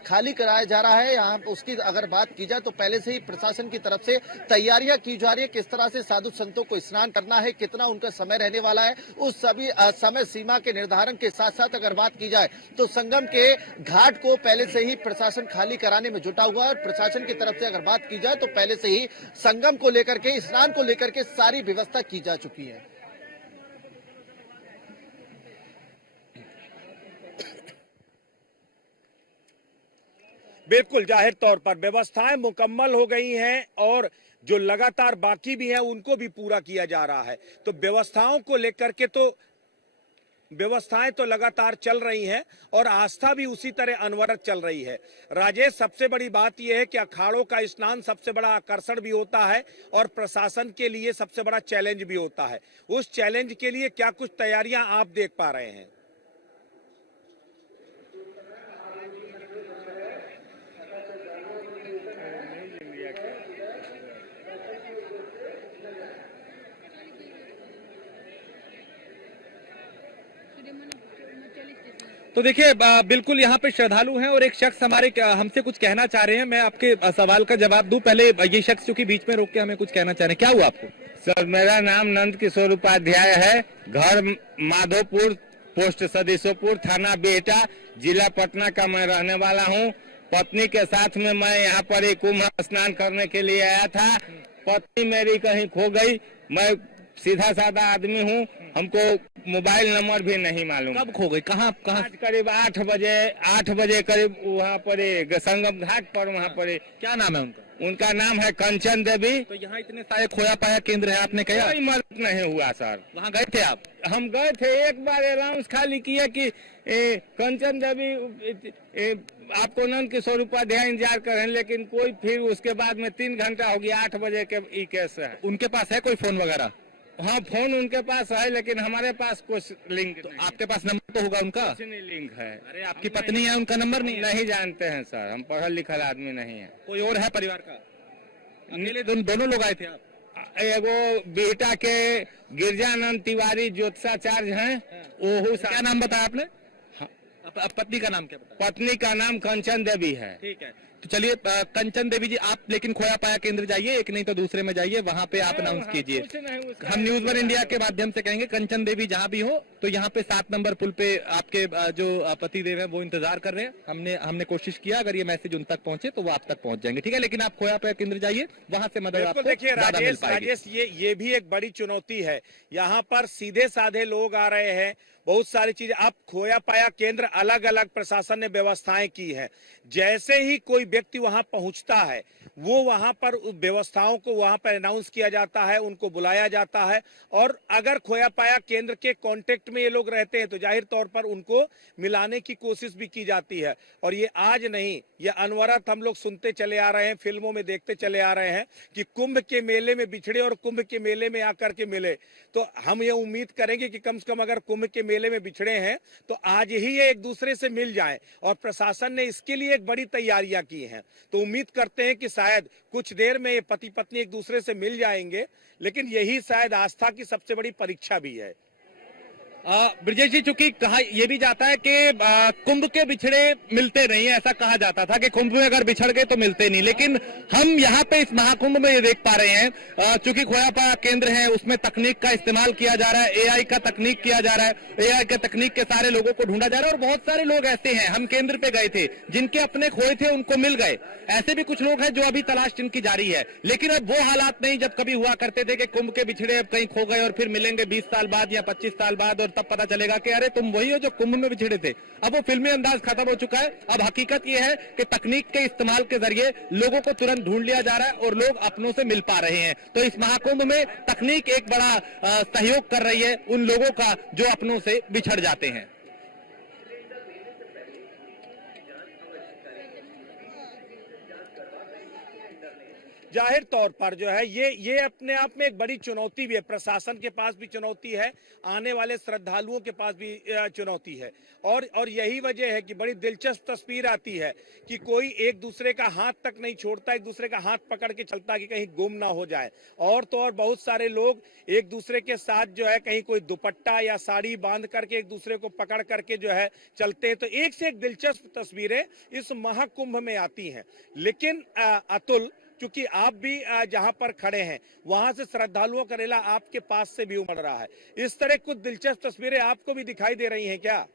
खाली कराया जा रहा है। यहाँ उसकी अगर बात की जाए तो पहले से ही प्रशासन की तरफ से तैयारियां की जा रही है, किस तरह से साधु संतों को स्नान करना है, कितना उनका समय रहने वाला है, उस सभी समय सीमा के निर्धारण के साथ साथ अगर बात की जाए तो संगम के घाट को पहले से ही प्रशासन खाली कराने में जुटा हुआ है। प्रशासन की तरफ से अगर बात की जाए तो पहले से ही संगम को लेकर के, स्नान को लेकर के सारी व्यवस्था की जा चुकी है। बिल्कुल, जाहिर तौर पर व्यवस्थाएं मुकम्मल हो गई हैं और जो लगातार बाकी भी हैं उनको भी पूरा किया जा रहा है। तो व्यवस्थाओं को लेकर के तो व्यवस्थाएं तो लगातार चल रही हैं और आस्था भी उसी तरह अनवरत चल रही है। राजेश, सबसे बड़ी बात यह है कि अखाड़ों का स्नान सबसे बड़ा आकर्षण भी होता है और प्रशासन के लिए सबसे बड़ा चैलेंज भी होता है। उस चैलेंज के लिए क्या कुछ तैयारियां आप देख पा रहे हैं? तो देखिए, बिल्कुल यहाँ पे श्रद्धालु हैं और एक शख्स हमारे हमसे कुछ कहना चाह रहे हैं। मैं आपके सवाल का जवाब दूं, पहले ये शख्स जो कि बीच में रोक के हमें कुछ कहना चाह रहे हैं। क्या हुआ आपको? सर, मेरा नाम नंद किशोर उपाध्याय है, घर माधोपुर, पोस्ट सदस्यपुर, थाना बेहटा, जिला पटना का मैं रहने वाला हूँ। पत्नी के साथ में मैं यहाँ पर एक कुंभ स्नान करने के लिए आया था। पत्नी मेरी कहीं खो गई। मैं सीधा साधा आदमी हूँ, हमको मोबाइल नंबर भी नहीं मालूम। कब खो गई? कहाँ? आज करीब 8 बजे करीब वहाँ पर संगम घाट पर, वहाँ पर। क्या नाम है उनका? उनका नाम है कंचन देवी। तो यहाँ इतने सारे खोया पाया केंद्र है, आपने कहा? कोई मदद नहीं हुआ सर। वहाँ गए थे आप? हम गए थे, एक बार अनाउंस खाली किया कि कंचन देवी आपको नंद किशोर उपाध्याय इंतजार कर रहे हैं, लेकिन कोई, फिर उसके बाद में 3 घंटा हो गया, 8 बजे के ई केस है। उनके पास है कोई फोन वगैरह? हाँ, फोन उनके पास है, लेकिन हमारे पास कुछ लिंक तो नहीं। आपके पास नंबर तो होगा उनका? कुछ नहीं लिंक है। अरे आपकी पत्नी है, उनका नंबर नहीं? नहीं जानते हैं सर, हम पढ़ल लिखल आदमी नहीं है। कोई और है परिवार का? अकेले दोनों लोग आए थे आप? एगो बिहटा के गिरजानंद तिवारी ज्योतिषाचार्य हैं। ओहू क्या नाम बताया आपने? पत्नी का नाम क्या बताया? पत्नी का नाम कंचन देवी है। ठीक है, तो चलिए कंचन देवी जी, आप लेकिन खोया पाया केंद्र जाइए, एक नहीं तो दूसरे में जाइए, वहां पे आप अनाउंस कीजिए। हम न्यूज वन इंडिया के माध्यम से कहेंगे कंचन देवी जहां भी हो तो यहाँ पे 7 नंबर पुल पे आपके जो पति देव है वो इंतजार कर रहे हैं। हमने कोशिश किया, अगर ये मैसेज उन तक पहुंचे तो वो आप तक पहुंच जाएंगे। ठीक है, लेकिन आप खोया पाया केंद्र जाइए, वहां से मदद आपको देखिए ज्यादा मिल पाएगी। राजेश, ये भी एक बड़ी चुनौती है। यहाँ पर सीधे साधे लोग आ रहे हैं, बहुत सारी चीजें। अब खोया पाया केंद्र अलग अलग प्रशासन ने व्यवस्थाएं की है। जैसे ही कोई व्यक्ति वहां पहुंचता है, वो वहां पर व्यवस्थाओं को वहां पर अनाउंस किया जाता है, उनको बुलाया जाता है। और अगर खोया पाया केंद्र के कांटेक्ट में ये लोग रहते हैं तो जाहिर तौर पर उनको मिलाने की कोशिश भी की जाती है। और ये आज नहीं, ये अनवरत हम लोग सुनते चले आ रहे हैं, फिल्मों में देखते चले आ रहे हैं कि कुंभ के मेले में बिछड़े और कुंभ के मेले में आकर के मिले। तो हम ये उम्मीद करेंगे कि कम से कम अगर कुंभ के मेले में बिछड़े हैं तो आज ही ये एक दूसरे से मिल जाएं। और प्रशासन ने इसके लिए एक बड़ी तैयारियां की हैं। तो उम्मीद करते हैं कि शायद कुछ देर में ये पति पत्नी एक दूसरे से मिल जाएंगे। लेकिन यही शायद आस्था की सबसे बड़ी परीक्षा भी है। ब्रजेश जी, चूंकि कहा यह भी जाता है कि कुंभ के बिछड़े मिलते नहीं है, ऐसा कहा जाता था कि कुंभ में अगर बिछड़ गए तो मिलते नहीं, लेकिन हम यहाँ पे इस महाकुंभ में ये देख पा रहे हैं चूंकि खोया पाया केंद्र है उसमें तकनीक का इस्तेमाल किया जा रहा है, एआई का तकनीक किया जा रहा है, एआई के तकनीक के सारे लोगों को ढूंढा जा रहा है। और बहुत सारे लोग ऐसे हैं, हम केंद्र पे गए थे, जिनके अपने खोए थे उनको मिल गए। ऐसे भी कुछ लोग हैं जो अभी तलाश जिनकी जारी है। लेकिन अब वो हालात नहीं जब कभी हुआ करते थे कि कुंभ के बिछड़े अब कहीं खो गए और फिर मिलेंगे 20 साल बाद या 25 साल बाद, और तब पता चलेगा कि अरे तुम वही हो जो कुंभ में बिछड़े थे। अब वो फिल्मी अंदाज खत्म हो चुका है। अब हकीकत ये है कि तकनीक के इस्तेमाल के जरिए लोगों को तुरंत ढूंढ लिया जा रहा है और लोग अपनों से मिल पा रहे हैं। तो इस महाकुंभ में तकनीक एक बड़ा सहयोग कर रही है उन लोगों का जो अपनों से बिछड़ जाते हैं। जाहिर तौर पर जो है ये अपने आप में एक बड़ी चुनौती भी है। प्रशासन के पास भी चुनौती है, आने वाले श्रद्धालुओं के पास भी चुनौती है। और यही वजह है कि बड़ी दिलचस्प तस्वीर आती है कि कोई एक दूसरे का हाथ तक नहीं छोड़ता, एक दूसरे का हाथ पकड़ के चलता कि कहीं गुम ना हो जाए। और तो और बहुत सारे लोग एक दूसरे के साथ जो है कहीं कोई दुपट्टा या साड़ी बांध करके एक दूसरे को पकड़ करके जो है चलते हैं। तो एक से एक दिलचस्प तस्वीरें इस महाकुंभ में आती हैं। लेकिन अतुल, क्योंकि आप भी जहां पर खड़े हैं वहां से श्रद्धालुओं का रेला आपके पास से भी उमड़ रहा है, इस तरह कुछ दिलचस्प तस्वीरें आपको भी दिखाई दे रही हैं क्या?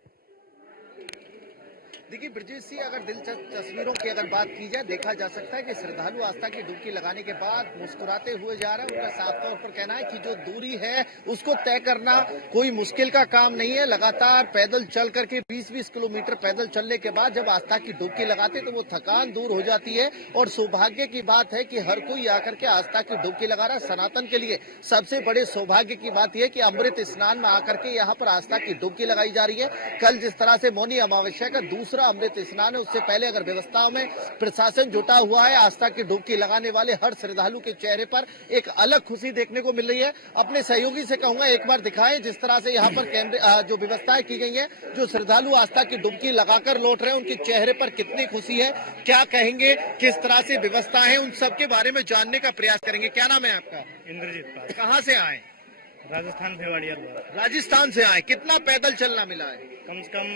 देखिए ब्रजेश जी, अगर दिलचस्प तस्वीरों की अगर बात की जाए, देखा जा सकता है कि श्रद्धालु आस्था की डुबकी लगाने के बाद मुस्कुराते हुए जा रहे हैं। उनका साफ तौर पर कहना है कि जो दूरी है उसको तय करना कोई मुश्किल का काम नहीं है। लगातार पैदल चल करके 20-20 किलोमीटर पैदल चलने के बाद जब आस्था की डुबकी लगाते तो वो थकान दूर हो जाती है। और सौभाग्य की बात है कि हर कोई आकर के आस्था की डुबकी लगा रहा है। सनातन के लिए सबसे बड़े सौभाग्य की बात यह कि अमृत स्नान में आकर के यहाँ पर आस्था की डुबकी लगाई जा रही है। कल जिस तरह से मौनी अमावस्या का दूसरा अमृत स्नान है, उससे पहले अगर व्यवस्थाओं में प्रशासन जुटा हुआ है, आस्था की डुबकी लगाने वाले हर श्रद्धालु के चेहरे पर एक अलग खुशी देखने को मिल रही है। अपने सहयोगी से कहूंगा एक बार दिखाएं जिस तरह से यहाँ पर कैमरे जो व्यवस्थाएं की गई है, जो श्रद्धालु आस्था की डुबकी लगाकर लौट रहे हैं उनके चेहरे पर कितनी खुशी है, क्या कहेंगे, किस तरह से व्यवस्था है, उन सब के बारे में जानने का प्रयास करेंगे। क्या नाम है आपका? इंद्रजीत पाल। कहाँ से आए? राजस्थान भिवाड़िया। राजस्थान से आए। कितना पैदल चलना मिला है? कम से कम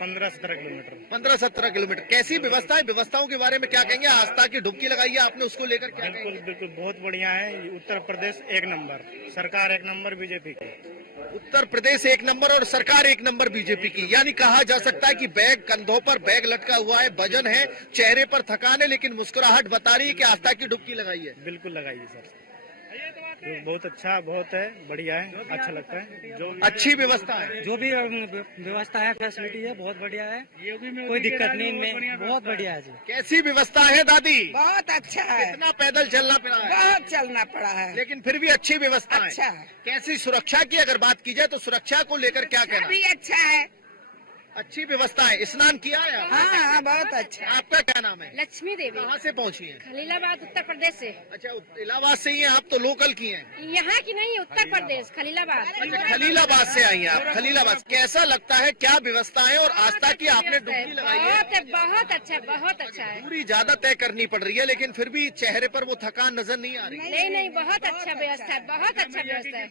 15-17 किलोमीटर। 15-17 किलोमीटर। कैसी व्यवस्था है, व्यवस्थाओं के बारे में क्या कहेंगे? आस्था की डुबकी लगाई है आपने, उसको लेकर क्या कहेंगे? बिल्कुल बहुत बढ़िया है। उत्तर प्रदेश 1 नंबर, सरकार 1 नंबर बीजेपी की। उत्तर प्रदेश 1 नंबर और सरकार 1 नंबर बीजेपी की। यानी कहा जा सकता है कि बैग कंधों पर बैग लटका हुआ है, वजन है, चेहरे पर थकान है, लेकिन मुस्कुराहट बता रही है कि आस्था की डुबकी लगाई है। बिल्कुल लगाई है सर, बहुत अच्छा, बहुत है, बढ़िया है, अच्छा लगता है। जो अच्छी व्यवस्था है, जो भी व्यवस्था है, फैसिलिटी है, बहुत बढ़िया है, कोई दिक्कत नहीं इनमें, बहुत बढ़िया है जी। कैसी व्यवस्था है दादी? बहुत अच्छा है। कितना पैदल चलना पड़ा है? बहुत चलना पड़ा है, लेकिन फिर भी अच्छी व्यवस्था अच्छा है। कैसी सुरक्षा की अगर बात की जाए तो सुरक्षा को लेकर क्या कहना? भी अच्छा है, अच्छी व्यवस्था है। स्नान किया है आपने? हाँ हाँ बहुत अच्छा। आपका क्या नाम है? लक्ष्मी देवी, कहाँ से पहुँची है? खलीलाबाद उत्तर प्रदेश से। अच्छा, इलाहाबाद से ही हैं आप, तो लोकल की हैं? यहाँ की नहीं, उत्तर प्रदेश खलीलाबाद। अच्छा, खलीलाबाद से आई हैं आप। खलीलाबाद कैसा लगता है, क्या व्यवस्था है और आस्था की आपने डुबकी लगाई है? बहुत अच्छा, बहुत अच्छा है। दूरी ज्यादा तय करनी पड़ रही है, लेकिन फिर भी चेहरे पर वो थकान नजर नहीं आ रही। नहीं नहीं, बहुत अच्छा व्यवस्था है, बहुत अच्छा व्यवस्था है।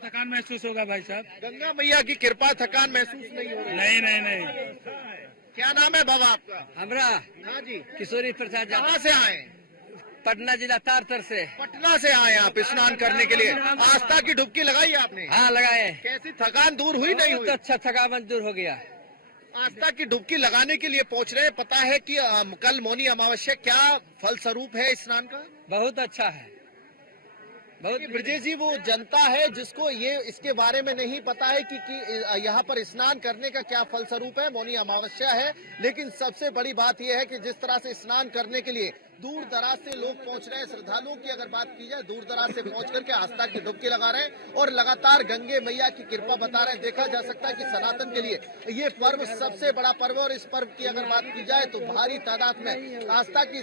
थकान महसूस होगा भाई साहब? गंगा मैया की कृपा, थकान महसूस नहीं हो रही? नहीं नहीं नहीं। क्या नाम है बाबा आपका? हमरा हाँ जी, किशोरी प्रसाद कहाँ से आए? पटना जिला तारतर से। पटना से आए आप स्नान करने के लिए। आस्था की डुबकी लगाई आपने? हाँ लगाए। कैसी थकान दूर हुई नहीं हुई? अच्छा, थकावट दूर हो गया। आस्था की डुबकी लगाने के लिए पहुंच रहे हैं। पता है कि कल मौनी अमावस्या, क्या फल स्वरूप है स्नान का? बहुत अच्छा है। बहुत ब्रजेश जी, वो जनता है जिसको ये इसके बारे में नहीं पता है कि यहाँ पर स्नान करने का क्या फल स्वरूप है। मौनी अमावस्या है, लेकिन सबसे बड़ी बात यह है कि जिस तरह से स्नान करने के लिए दूर दराज से लोग पहुंच रहे हैं। श्रद्धालुओं की अगर बात की जाए, दूर दराज से पहुंच करके आस्था की डुबकी लगा रहे हैं और लगातार गंगे मैया की कृपा बता रहे हैं। देखा जा सकता है कि सनातन के लिए ये पर्व सबसे बड़ा पर्व है और इस पर्व की अगर बात की जाए तो भारी तादाद में आस्था की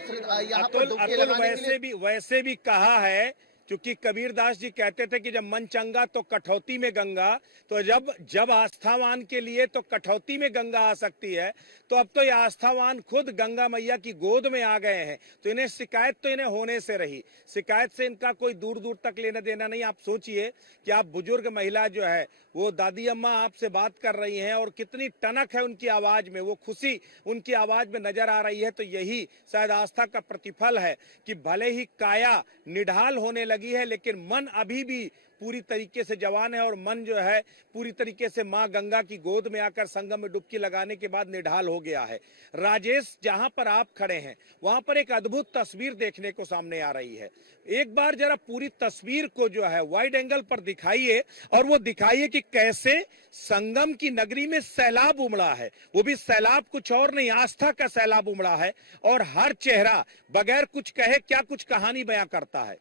यहाँ पर डुबकी लगाने के लिए वैसे भी कहा है, क्योंकि कबीरदास जी कहते थे कि जब मन चंगा तो कठौती में गंगा, तो जब आस्थावान के लिए तो कठौती में गंगा आ सकती है, तो अब तो ये आस्थावान खुद गंगा मैया की गोद में आ गए हैं। तो इन्हें शिकायत तो इन्हें होने से रही, शिकायत से इनका कोई दूर दूर तक लेना देना नहीं। आप सोचिए कि आप बुजुर्ग महिला जो है, वो दादी अम्मा आपसे बात कर रही हैं और कितनी टनक है उनकी आवाज में, वो खुशी उनकी आवाज में नजर आ रही है। तो यही शायद आस्था का प्रतिफल है कि भले ही काया निढाल होने लगी है, लेकिन मन अभी भी पूरी तरीके से जवान है और मन जो है पूरी तरीके से मां गंगा की गोद में आकर संगम में डुबकी लगाने के बाद निढाल हो गया है। राजेश, जहां पर आप खड़े हैं वहां पर एक अद्भुत तस्वीर देखने को सामने आ रही है। एक बार जरा पूरी तस्वीर को जो है वाइड एंगल पर दिखाइए और वो दिखाइए कि कैसे संगम की नगरी में सैलाब उमड़ा है। वो भी सैलाब कुछ और नहीं, आस्था का सैलाब उमड़ा है और हर चेहरा बगैर कुछ कहे क्या कुछ कहानी बयां करता है।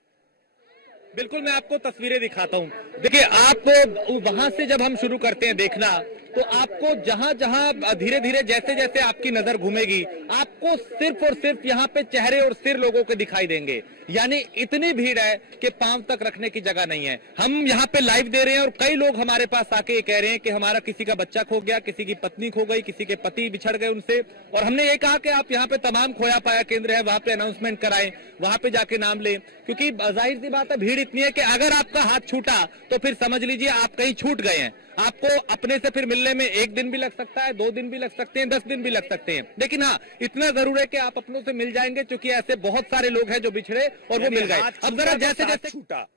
बिल्कुल, मैं आपको तस्वीरें दिखाता हूँ। देखिए, आपको वहां से जब हम शुरू करते हैं देखना, तो आपको जहां जहां धीरे धीरे जैसे जैसे आपकी नजर घूमेगी, आपको सिर्फ और सिर्फ यहाँ पे चेहरे और सिर लोगों के दिखाई देंगे। यानी इतनी भीड़ है कि पांव तक रखने की जगह नहीं है। हम यहाँ पे लाइव दे रहे हैं और कई लोग हमारे पास आके ये कह रहे हैं कि हमारा किसी का बच्चा खो गया, किसी की पत्नी खो गई, किसी के पति बिछड़ गए उनसे। और हमने ये कहा कि आप यहाँ पे तमाम खोया पाया केंद्र है, वहां पे अनाउंसमेंट कराएं, वहां पे जाके नाम लें, क्योंकि जाहिर सी बात है भीड़ इतनी है कि अगर आपका हाथ छूटा तो फिर समझ लीजिए आप कहीं छूट गए हैं। आपको अपने से फिर मिलने में 1 दिन भी लग सकता है, 2 दिन भी लग सकते हैं, 10 दिन भी लग सकते हैं। लेकिन हाँ, इतना जरूर है कि आप अपनों से मिल जाएंगे, क्योंकि ऐसे बहुत सारे लोग हैं जो बिछड़े और वो मिल गए। अब जरा जैसे जैसे छूटा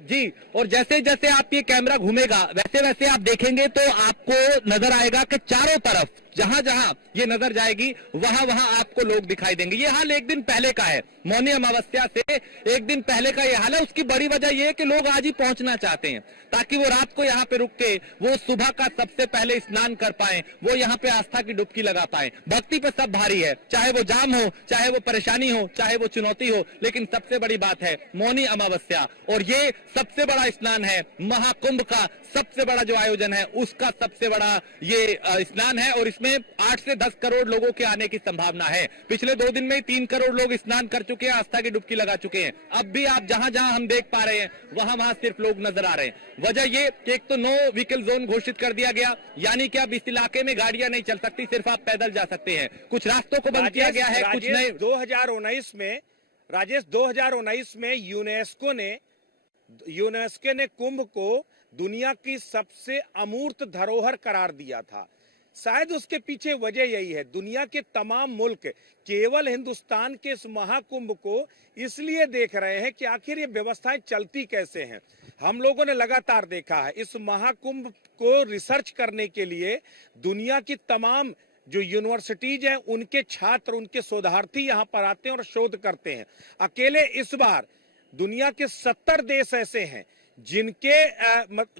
जी, और जैसे जैसे आप ये कैमरा घूमेगा वैसे वैसे आप देखेंगे तो आपको नजर आएगा कि चारों तरफ जहां जहां ये नजर जाएगी वहां वहां आपको लोग दिखाई देंगे। ये हाल एक दिन पहले का है, मौनी अमावस्या से एक दिन पहले का ये हाल है। उसकी बड़ी वजह ये है कि लोग आज ही पहुंचना चाहते हैं ताकि वो रात को यहाँ पे रुक के वो सुबह का सबसे पहले स्नान कर पाए, वो यहाँ पे आस्था की डुबकी लगा पाए। भक्ति पे सब भारी है, चाहे वो जाम हो, चाहे वो परेशानी हो, चाहे वो चुनौती हो, लेकिन सबसे बड़ी बात है मौनी अमावस्या। और ये सबसे बड़ा स्नान है, महाकुंभ का सबसे बड़ा जो आयोजन है उसका सबसे बड़ा ये स्नान है और इसमें 8 से 10 करोड़ लोगों के आने की संभावना है। पिछले 2 दिन में 3 करोड़ लोग स्नान कर चुके हैं, आस्था की डुबकी लगा चुके हैं। अब भी आप जहां जहां हम देख पा रहे हैं वहां वहां सिर्फ लोग नजर आ रहे हैं। वजह ये कि एक तो नो व्हीकल जोन घोषित कर दिया गया, यानी कि अब इस इलाके में गाड़ियां नहीं चल सकती, सिर्फ आप पैदल जा सकते हैं। कुछ रास्तों को बंद किया गया है, कुछ नए 2019 में यूनेस्को ने कुंभ को दुनिया की सबसे अमूर्त धरोहर करार दिया था। शायद उसके पीछे वजह यही है, दुनिया के तमाम मुल्क केवल हिंदुस्तान के इस महाकुंभ को इसलिए देख रहे हैं कि आखिर ये व्यवस्थाएं चलती कैसे हैं। हम लोगों ने लगातार देखा है, इस महाकुंभ को रिसर्च करने के लिए दुनिया की तमाम जो यूनिवर्सिटीज हैं उनके छात्र, उनके शोधार्थी यहाँ पर आते हैं और शोध करते हैं। अकेले इस बार दुनिया के 70 देश ऐसे हैं जिनके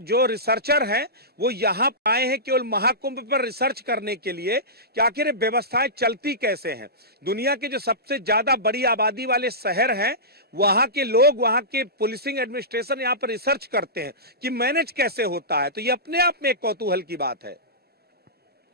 जो रिसर्चर हैं वो यहाँ आए हैं केवल महाकुंभ पर रिसर्च करने के लिए कि आखिर व्यवस्थाएं चलती कैसे हैं। दुनिया के जो सबसे ज्यादा बड़ी आबादी वाले शहर हैं वहाँ के लोग, वहाँ के पुलिसिंग एडमिनिस्ट्रेशन यहाँ पर रिसर्च करते हैं कि मैनेज कैसे होता है। तो ये अपने आप में एक कौतूहल की बात है।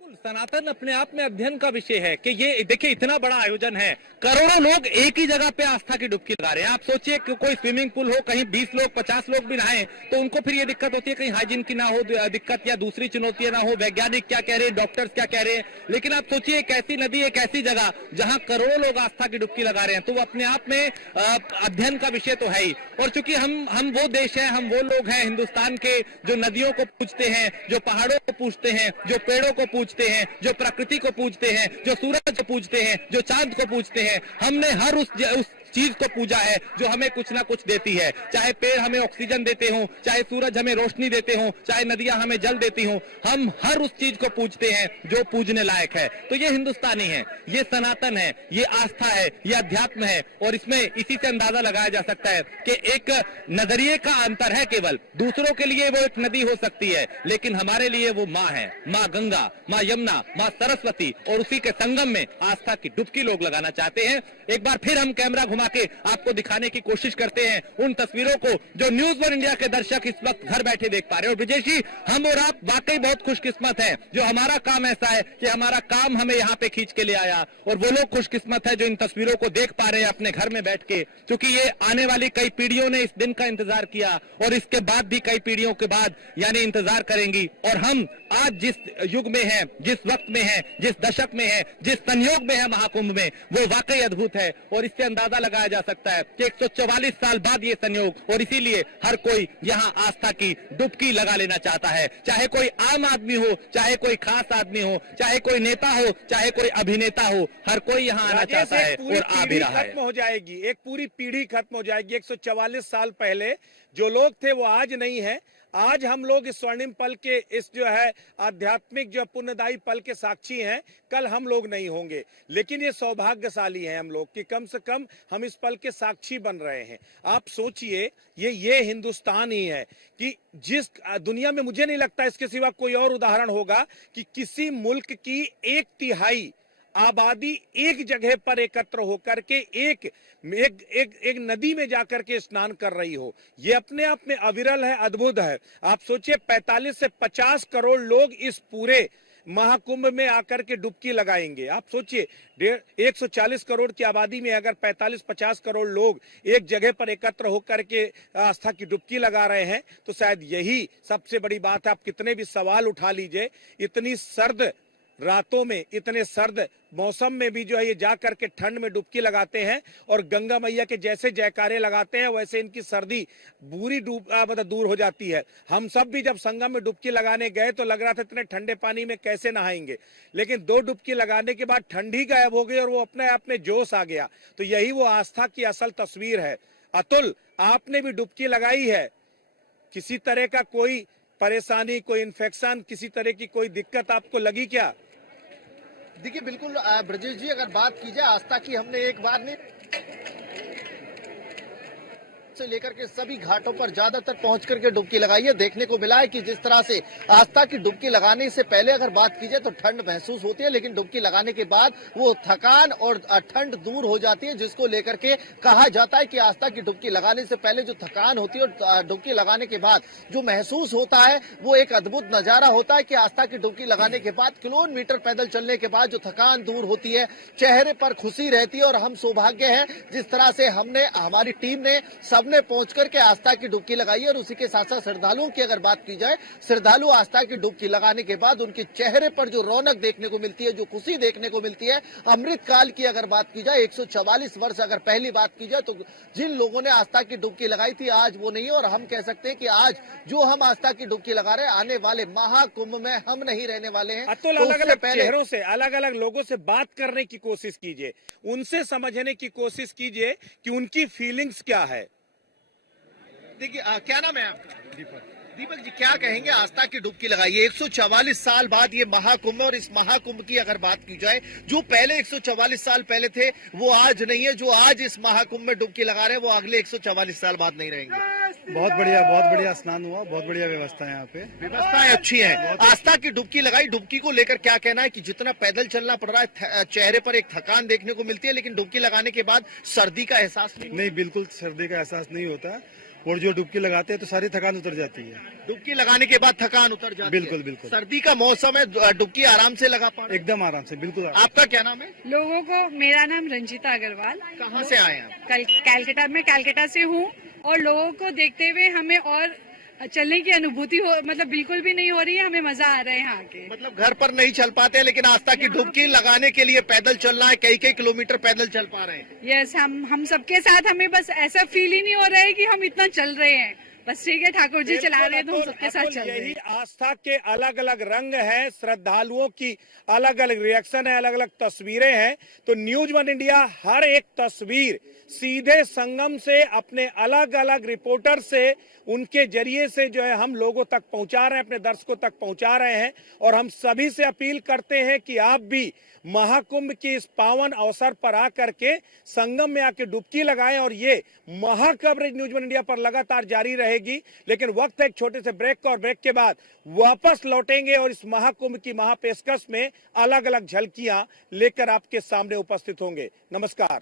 सनातन अपने आप में अध्ययन का विषय है कि ये देखिए इतना बड़ा आयोजन है, करोड़ों लोग एक ही जगह पे आस्था की डुबकी लगा रहे हैं। आप सोचिए कि कोई स्विमिंग पूल हो, कहीं 20 लोग 50 लोग भी नहाएं तो उनको फिर ये दिक्कत होती है, कहीं हाइजीन की ना हो दिक्कत या दूसरी चुनौतियां ना हो, वैज्ञानिक क्या कह रहे हैं, डॉक्टर्स क्या कह रहे हैं। लेकिन आप सोचिए एक ऐसी नदी, एक ऐसी जगह जहां करोड़ों लोग आस्था की डुबकी लगा रहे हैं, तो वो अपने आप में अध्ययन का विषय तो है ही। और चूंकि हम वो देश है, हम वो लोग हैं हिंदुस्तान के जो नदियों को पूजते हैं, जो पहाड़ों को पूजते हैं, जो पेड़ों को पूजते हैं, जो प्रकृति को पूजते हैं, जो सूरज को पूजते हैं, जो चांद को पूजते हैं। हमने हर उस चीज को पूजा है जो हमें कुछ ना कुछ देती है। चाहे पेड़ हमें ऑक्सीजन देते हो, चाहे सूरज हमें रोशनी देते हो, चाहे नदियां हमें जल देती हो, हम हर उस चीज को पूजते हैं जो पूजने लायक है। तो ये हिंदुस्तानी है, ये सनातन है, ये आस्था है, ये अध्यात्म है। और इसमें इसी से अंदाजा लगाया जा सकता है कि एक नजरिए का अंतर है केवल। दूसरों के लिए वो एक नदी हो सकती है, लेकिन हमारे लिए वो माँ है, माँ गंगा, माँ यमुना, माँ सरस्वती। और उसी के संगम में आस्था की डुबकी लोग लगाना चाहते हैं। एक बार फिर हम कैमरा घुमा के आपको दिखाने की कोशिश करते हैं उन तस्वीरों को जो न्यूज़ वन इंडिया के दर्शक इस वक्त घर बैठे देख पा रहे हैं। और विजय जी, हम और आप वाकई बहुत खुशकिस्मत हैं जो हमारा काम ऐसा है कि हमारा काम हमें यहाँ पे खींच के ले आया, और वो लोग खुशकिस्मत है जो इन तस्वीरों को देख पा रहे हैं अपने घर में बैठ के, क्योंकि ये आने वाली कई पीढ़ियों ने इस दिन का इंतजार किया और इसके बाद भी कई पीढ़ियों के बाद यानी इंतजार करेंगी। और हम आज जिस युग में हैं, जिस वक्त में हैं, जिस दशक में हैं, जिस संयोग में है महाकुंभ में, वो वाकई अद्भुत है। और इससे अंदाजा लगाया जा सकता है कि 144 साल बाद ये संयोग, और इसीलिए हर कोई यहाँ आस्था की डुबकी लगा लेना चाहता है। चाहे कोई आम आदमी हो, चाहे कोई खास आदमी हो, चाहे कोई नेता हो, चाहे कोई अभिनेता हो, हर कोई यहाँ आना चाहता है और आ भी रहा है। खत्म हो जाएगी, एक पूरी पीढ़ी खत्म हो जाएगी। 144 साल पहले जो लोग थे वो आज नहीं है। आज हम लोग इस स्वर्णिम पल के, इस जो है आध्यात्मिक जो पुण्यदायी पल के साक्षी हैं। कल हम लोग नहीं होंगे, लेकिन ये सौभाग्यशाली हैं हम लोग कि कम से कम हम इस पल के साक्षी बन रहे हैं। आप सोचिए, ये हिंदुस्तान ही है कि जिस दुनिया में मुझे नहीं लगता इसके सिवा कोई और उदाहरण होगा कि किसी मुल्क की 1/3 आबादी एक जगह पर एकत्र होकर के एक नदी में जाकर के स्नान कर रही हो। ये अपने आप में अविरल है, अद्भुत है। आप सोचिए 45 से 50 करोड़ लोग इस पूरे महाकुंभ में आकर के डुबकी लगाएंगे। आप सोचिए 140 करोड़ की आबादी में अगर 45-50 करोड़ लोग एक जगह पर एकत्र होकर के आस्था की डुबकी लगा रहे हैं तो शायद यही सबसे बड़ी बात है। आप कितने भी सवाल उठा लीजिए, इतनी सर्द रातों में, इतने सर्द मौसम में भी जो है ये जा करके ठंड में डुबकी लगाते हैं और गंगा मैया के जैसे जयकारे लगाते हैं वैसे इनकी सर्दी पूरी दूर हो जाती है। हम सब भी जब संगम में डुबकी लगाने गए तो लग रहा था इतने ठंडे पानी में कैसे नहाएंगे, लेकिन 2 डुबकी लगाने के बाद ठंडी गायब हो गई और वो अपने आप में जोश आ गया। तो यही वो आस्था की असल तस्वीर है। अतुल, आपने भी डुबकी लगाई है, किसी तरह का कोई परेशानी, कोई इन्फेक्शन, किसी तरह की कोई दिक्कत आपको लगी क्या? देखिए बिल्कुल ब्रजेश जी, अगर बात की जाए आस्था की, हमने एक बार नहीं से लेकर के सभी घाटों पर ज्यादातर पहुंच करके डुबकी लगाई है। देखने को मिला है कि जिस तरह से आस्था की डुबकी लगाने से पहले अगर बात की जाए तो ठंड महसूस होती है, लेकिन डुबकी लगाने के बाद वो थकान और ठंड दूर हो जाती है, जिसको लेकर के कहा जाता है कि आस्था की डुबकी लगाने से पहले जो थकान होती है और डुबकी लगाने के बाद जो महसूस होता है वो एक अद्भुत नजारा होता है कि आस्था की डुबकी लगाने के बाद किलोमीटर पैदल चलने के बाद जो थकान दूर होती है, चेहरे पर खुशी रहती है। और हम सौभाग्य हैं जिस तरह से हमने, हमारी टीम ने, सबने पहुंच करके आस्था की डुबकी लगाई है। और उसी के साथ साथ श्रद्धालुओं की अगर बात की जाए, श्रद्धालु आस्था की डुबकी लगाने के बाद उनके चेहरे पर जो रौनक देखने को मिलती है, जो खुशी देखने को मिलती है, अमृत काल की अगर बात की जाए, 144 वर्ष अगर पहली बात की जाए तो जिन लोगों ने आस्था की डुबकी लगाई थी आज वो नहीं है। और हम कह सकते हैं कि आज जो हम आस्था की डुबकी लगा रहे हैं, आने वाले महाकुंभ में हम नहीं रहने वाले हैं। अतुल, अलग अलग चेहरों से, अलग अलग लोगों से बात करने की कोशिश कीजिए, उनसे समझने की कोशिश कीजिए कि उनकी फीलिंग्स क्या है। देखिए क्या नाम है आपका? दीपक जी, क्या कहेंगे? आस्था की डुबकी लगाई है 144 साल बाद, ये महाकुंभ है। और इस महाकुंभ की अगर बात की जाए, जो पहले 144 साल पहले थे वो आज नहीं है, जो आज इस महाकुंभ में डुबकी लगा रहे हैं वो अगले 144 साल बाद नहीं रहेंगे। बहुत बढ़िया स्नान हुआ, बहुत बढ़िया व्यवस्था है यहाँ पे, व्यवस्थाएं अच्छी है। आस्था की डुबकी लगाई, डुबकी को लेकर क्या कहना है कि जितना पैदल चलना पड़ रहा है, चेहरे पर एक थकान देखने को मिलती है, लेकिन डुबकी लगाने के बाद सर्दी का एहसास नहीं, बिल्कुल सर्दी का एहसास नहीं होता। और जो डुबकी लगाते हैं तो सारी थकान उतर जाती है। डुबकी लगाने के बाद थकान उतर जाती बिल्कुल है। बिल्कुल। सर्दी का मौसम है, डुबकी आराम से लगा पा रहे हैं? एकदम आराम से, बिल्कुल। आपका क्या नाम है? लोगों को, मेरा नाम रंजीता अग्रवाल। कहाँ से आए हैं आप? कैलकाटा में, कैलकाटा से हूँ। और लोगों को देखते हुए हमें और चलने की अनुभूति हो, मतलब बिल्कुल भी नहीं हो रही है, हमें मजा आ रहा है यहाँ के। मतलब घर पर नहीं चल पाते लेकिन आस्था की डुबकी लगाने के लिए पैदल चलना है, कई किलोमीटर पैदल चल पा रहे हैं। यस, हम सबके साथ, हमें बस ऐसा फील ही नहीं हो रहा है कि हम इतना चल रहे हैं। बस ठीक है, ठाकुर जी चला रहे हैं तो हम सबके साथ चल रहे हैं। यही आस्था के अलग अलग रंग हैं, श्रद्धालुओं की अलग अलग रिएक्शन है, अलग अलग तस्वीरें हैं। तो न्यूज वन इंडिया हर एक तस्वीर सीधे संगम से अपने अलग अलग रिपोर्टर से, उनके जरिए से जो है हम लोगों तक पहुंचा रहे हैं, अपने दर्शकों तक पहुंचा रहे हैं। और हम सभी से अपील करते हैं कि आप भी महाकुंभ के इस पावन अवसर पर आकर के संगम में आके डुबकी लगाएं। और ये महाकवरेज न्यूज वन इंडिया पर लगातार जारी रहेगी। लेकिन वक्त है एक छोटे से ब्रेक का, और ब्रेक के बाद वापस लौटेंगे और इस महाकुंभ की महापेशकश में अलग अलग झलकियां लेकर आपके सामने उपस्थित होंगे। नमस्कार।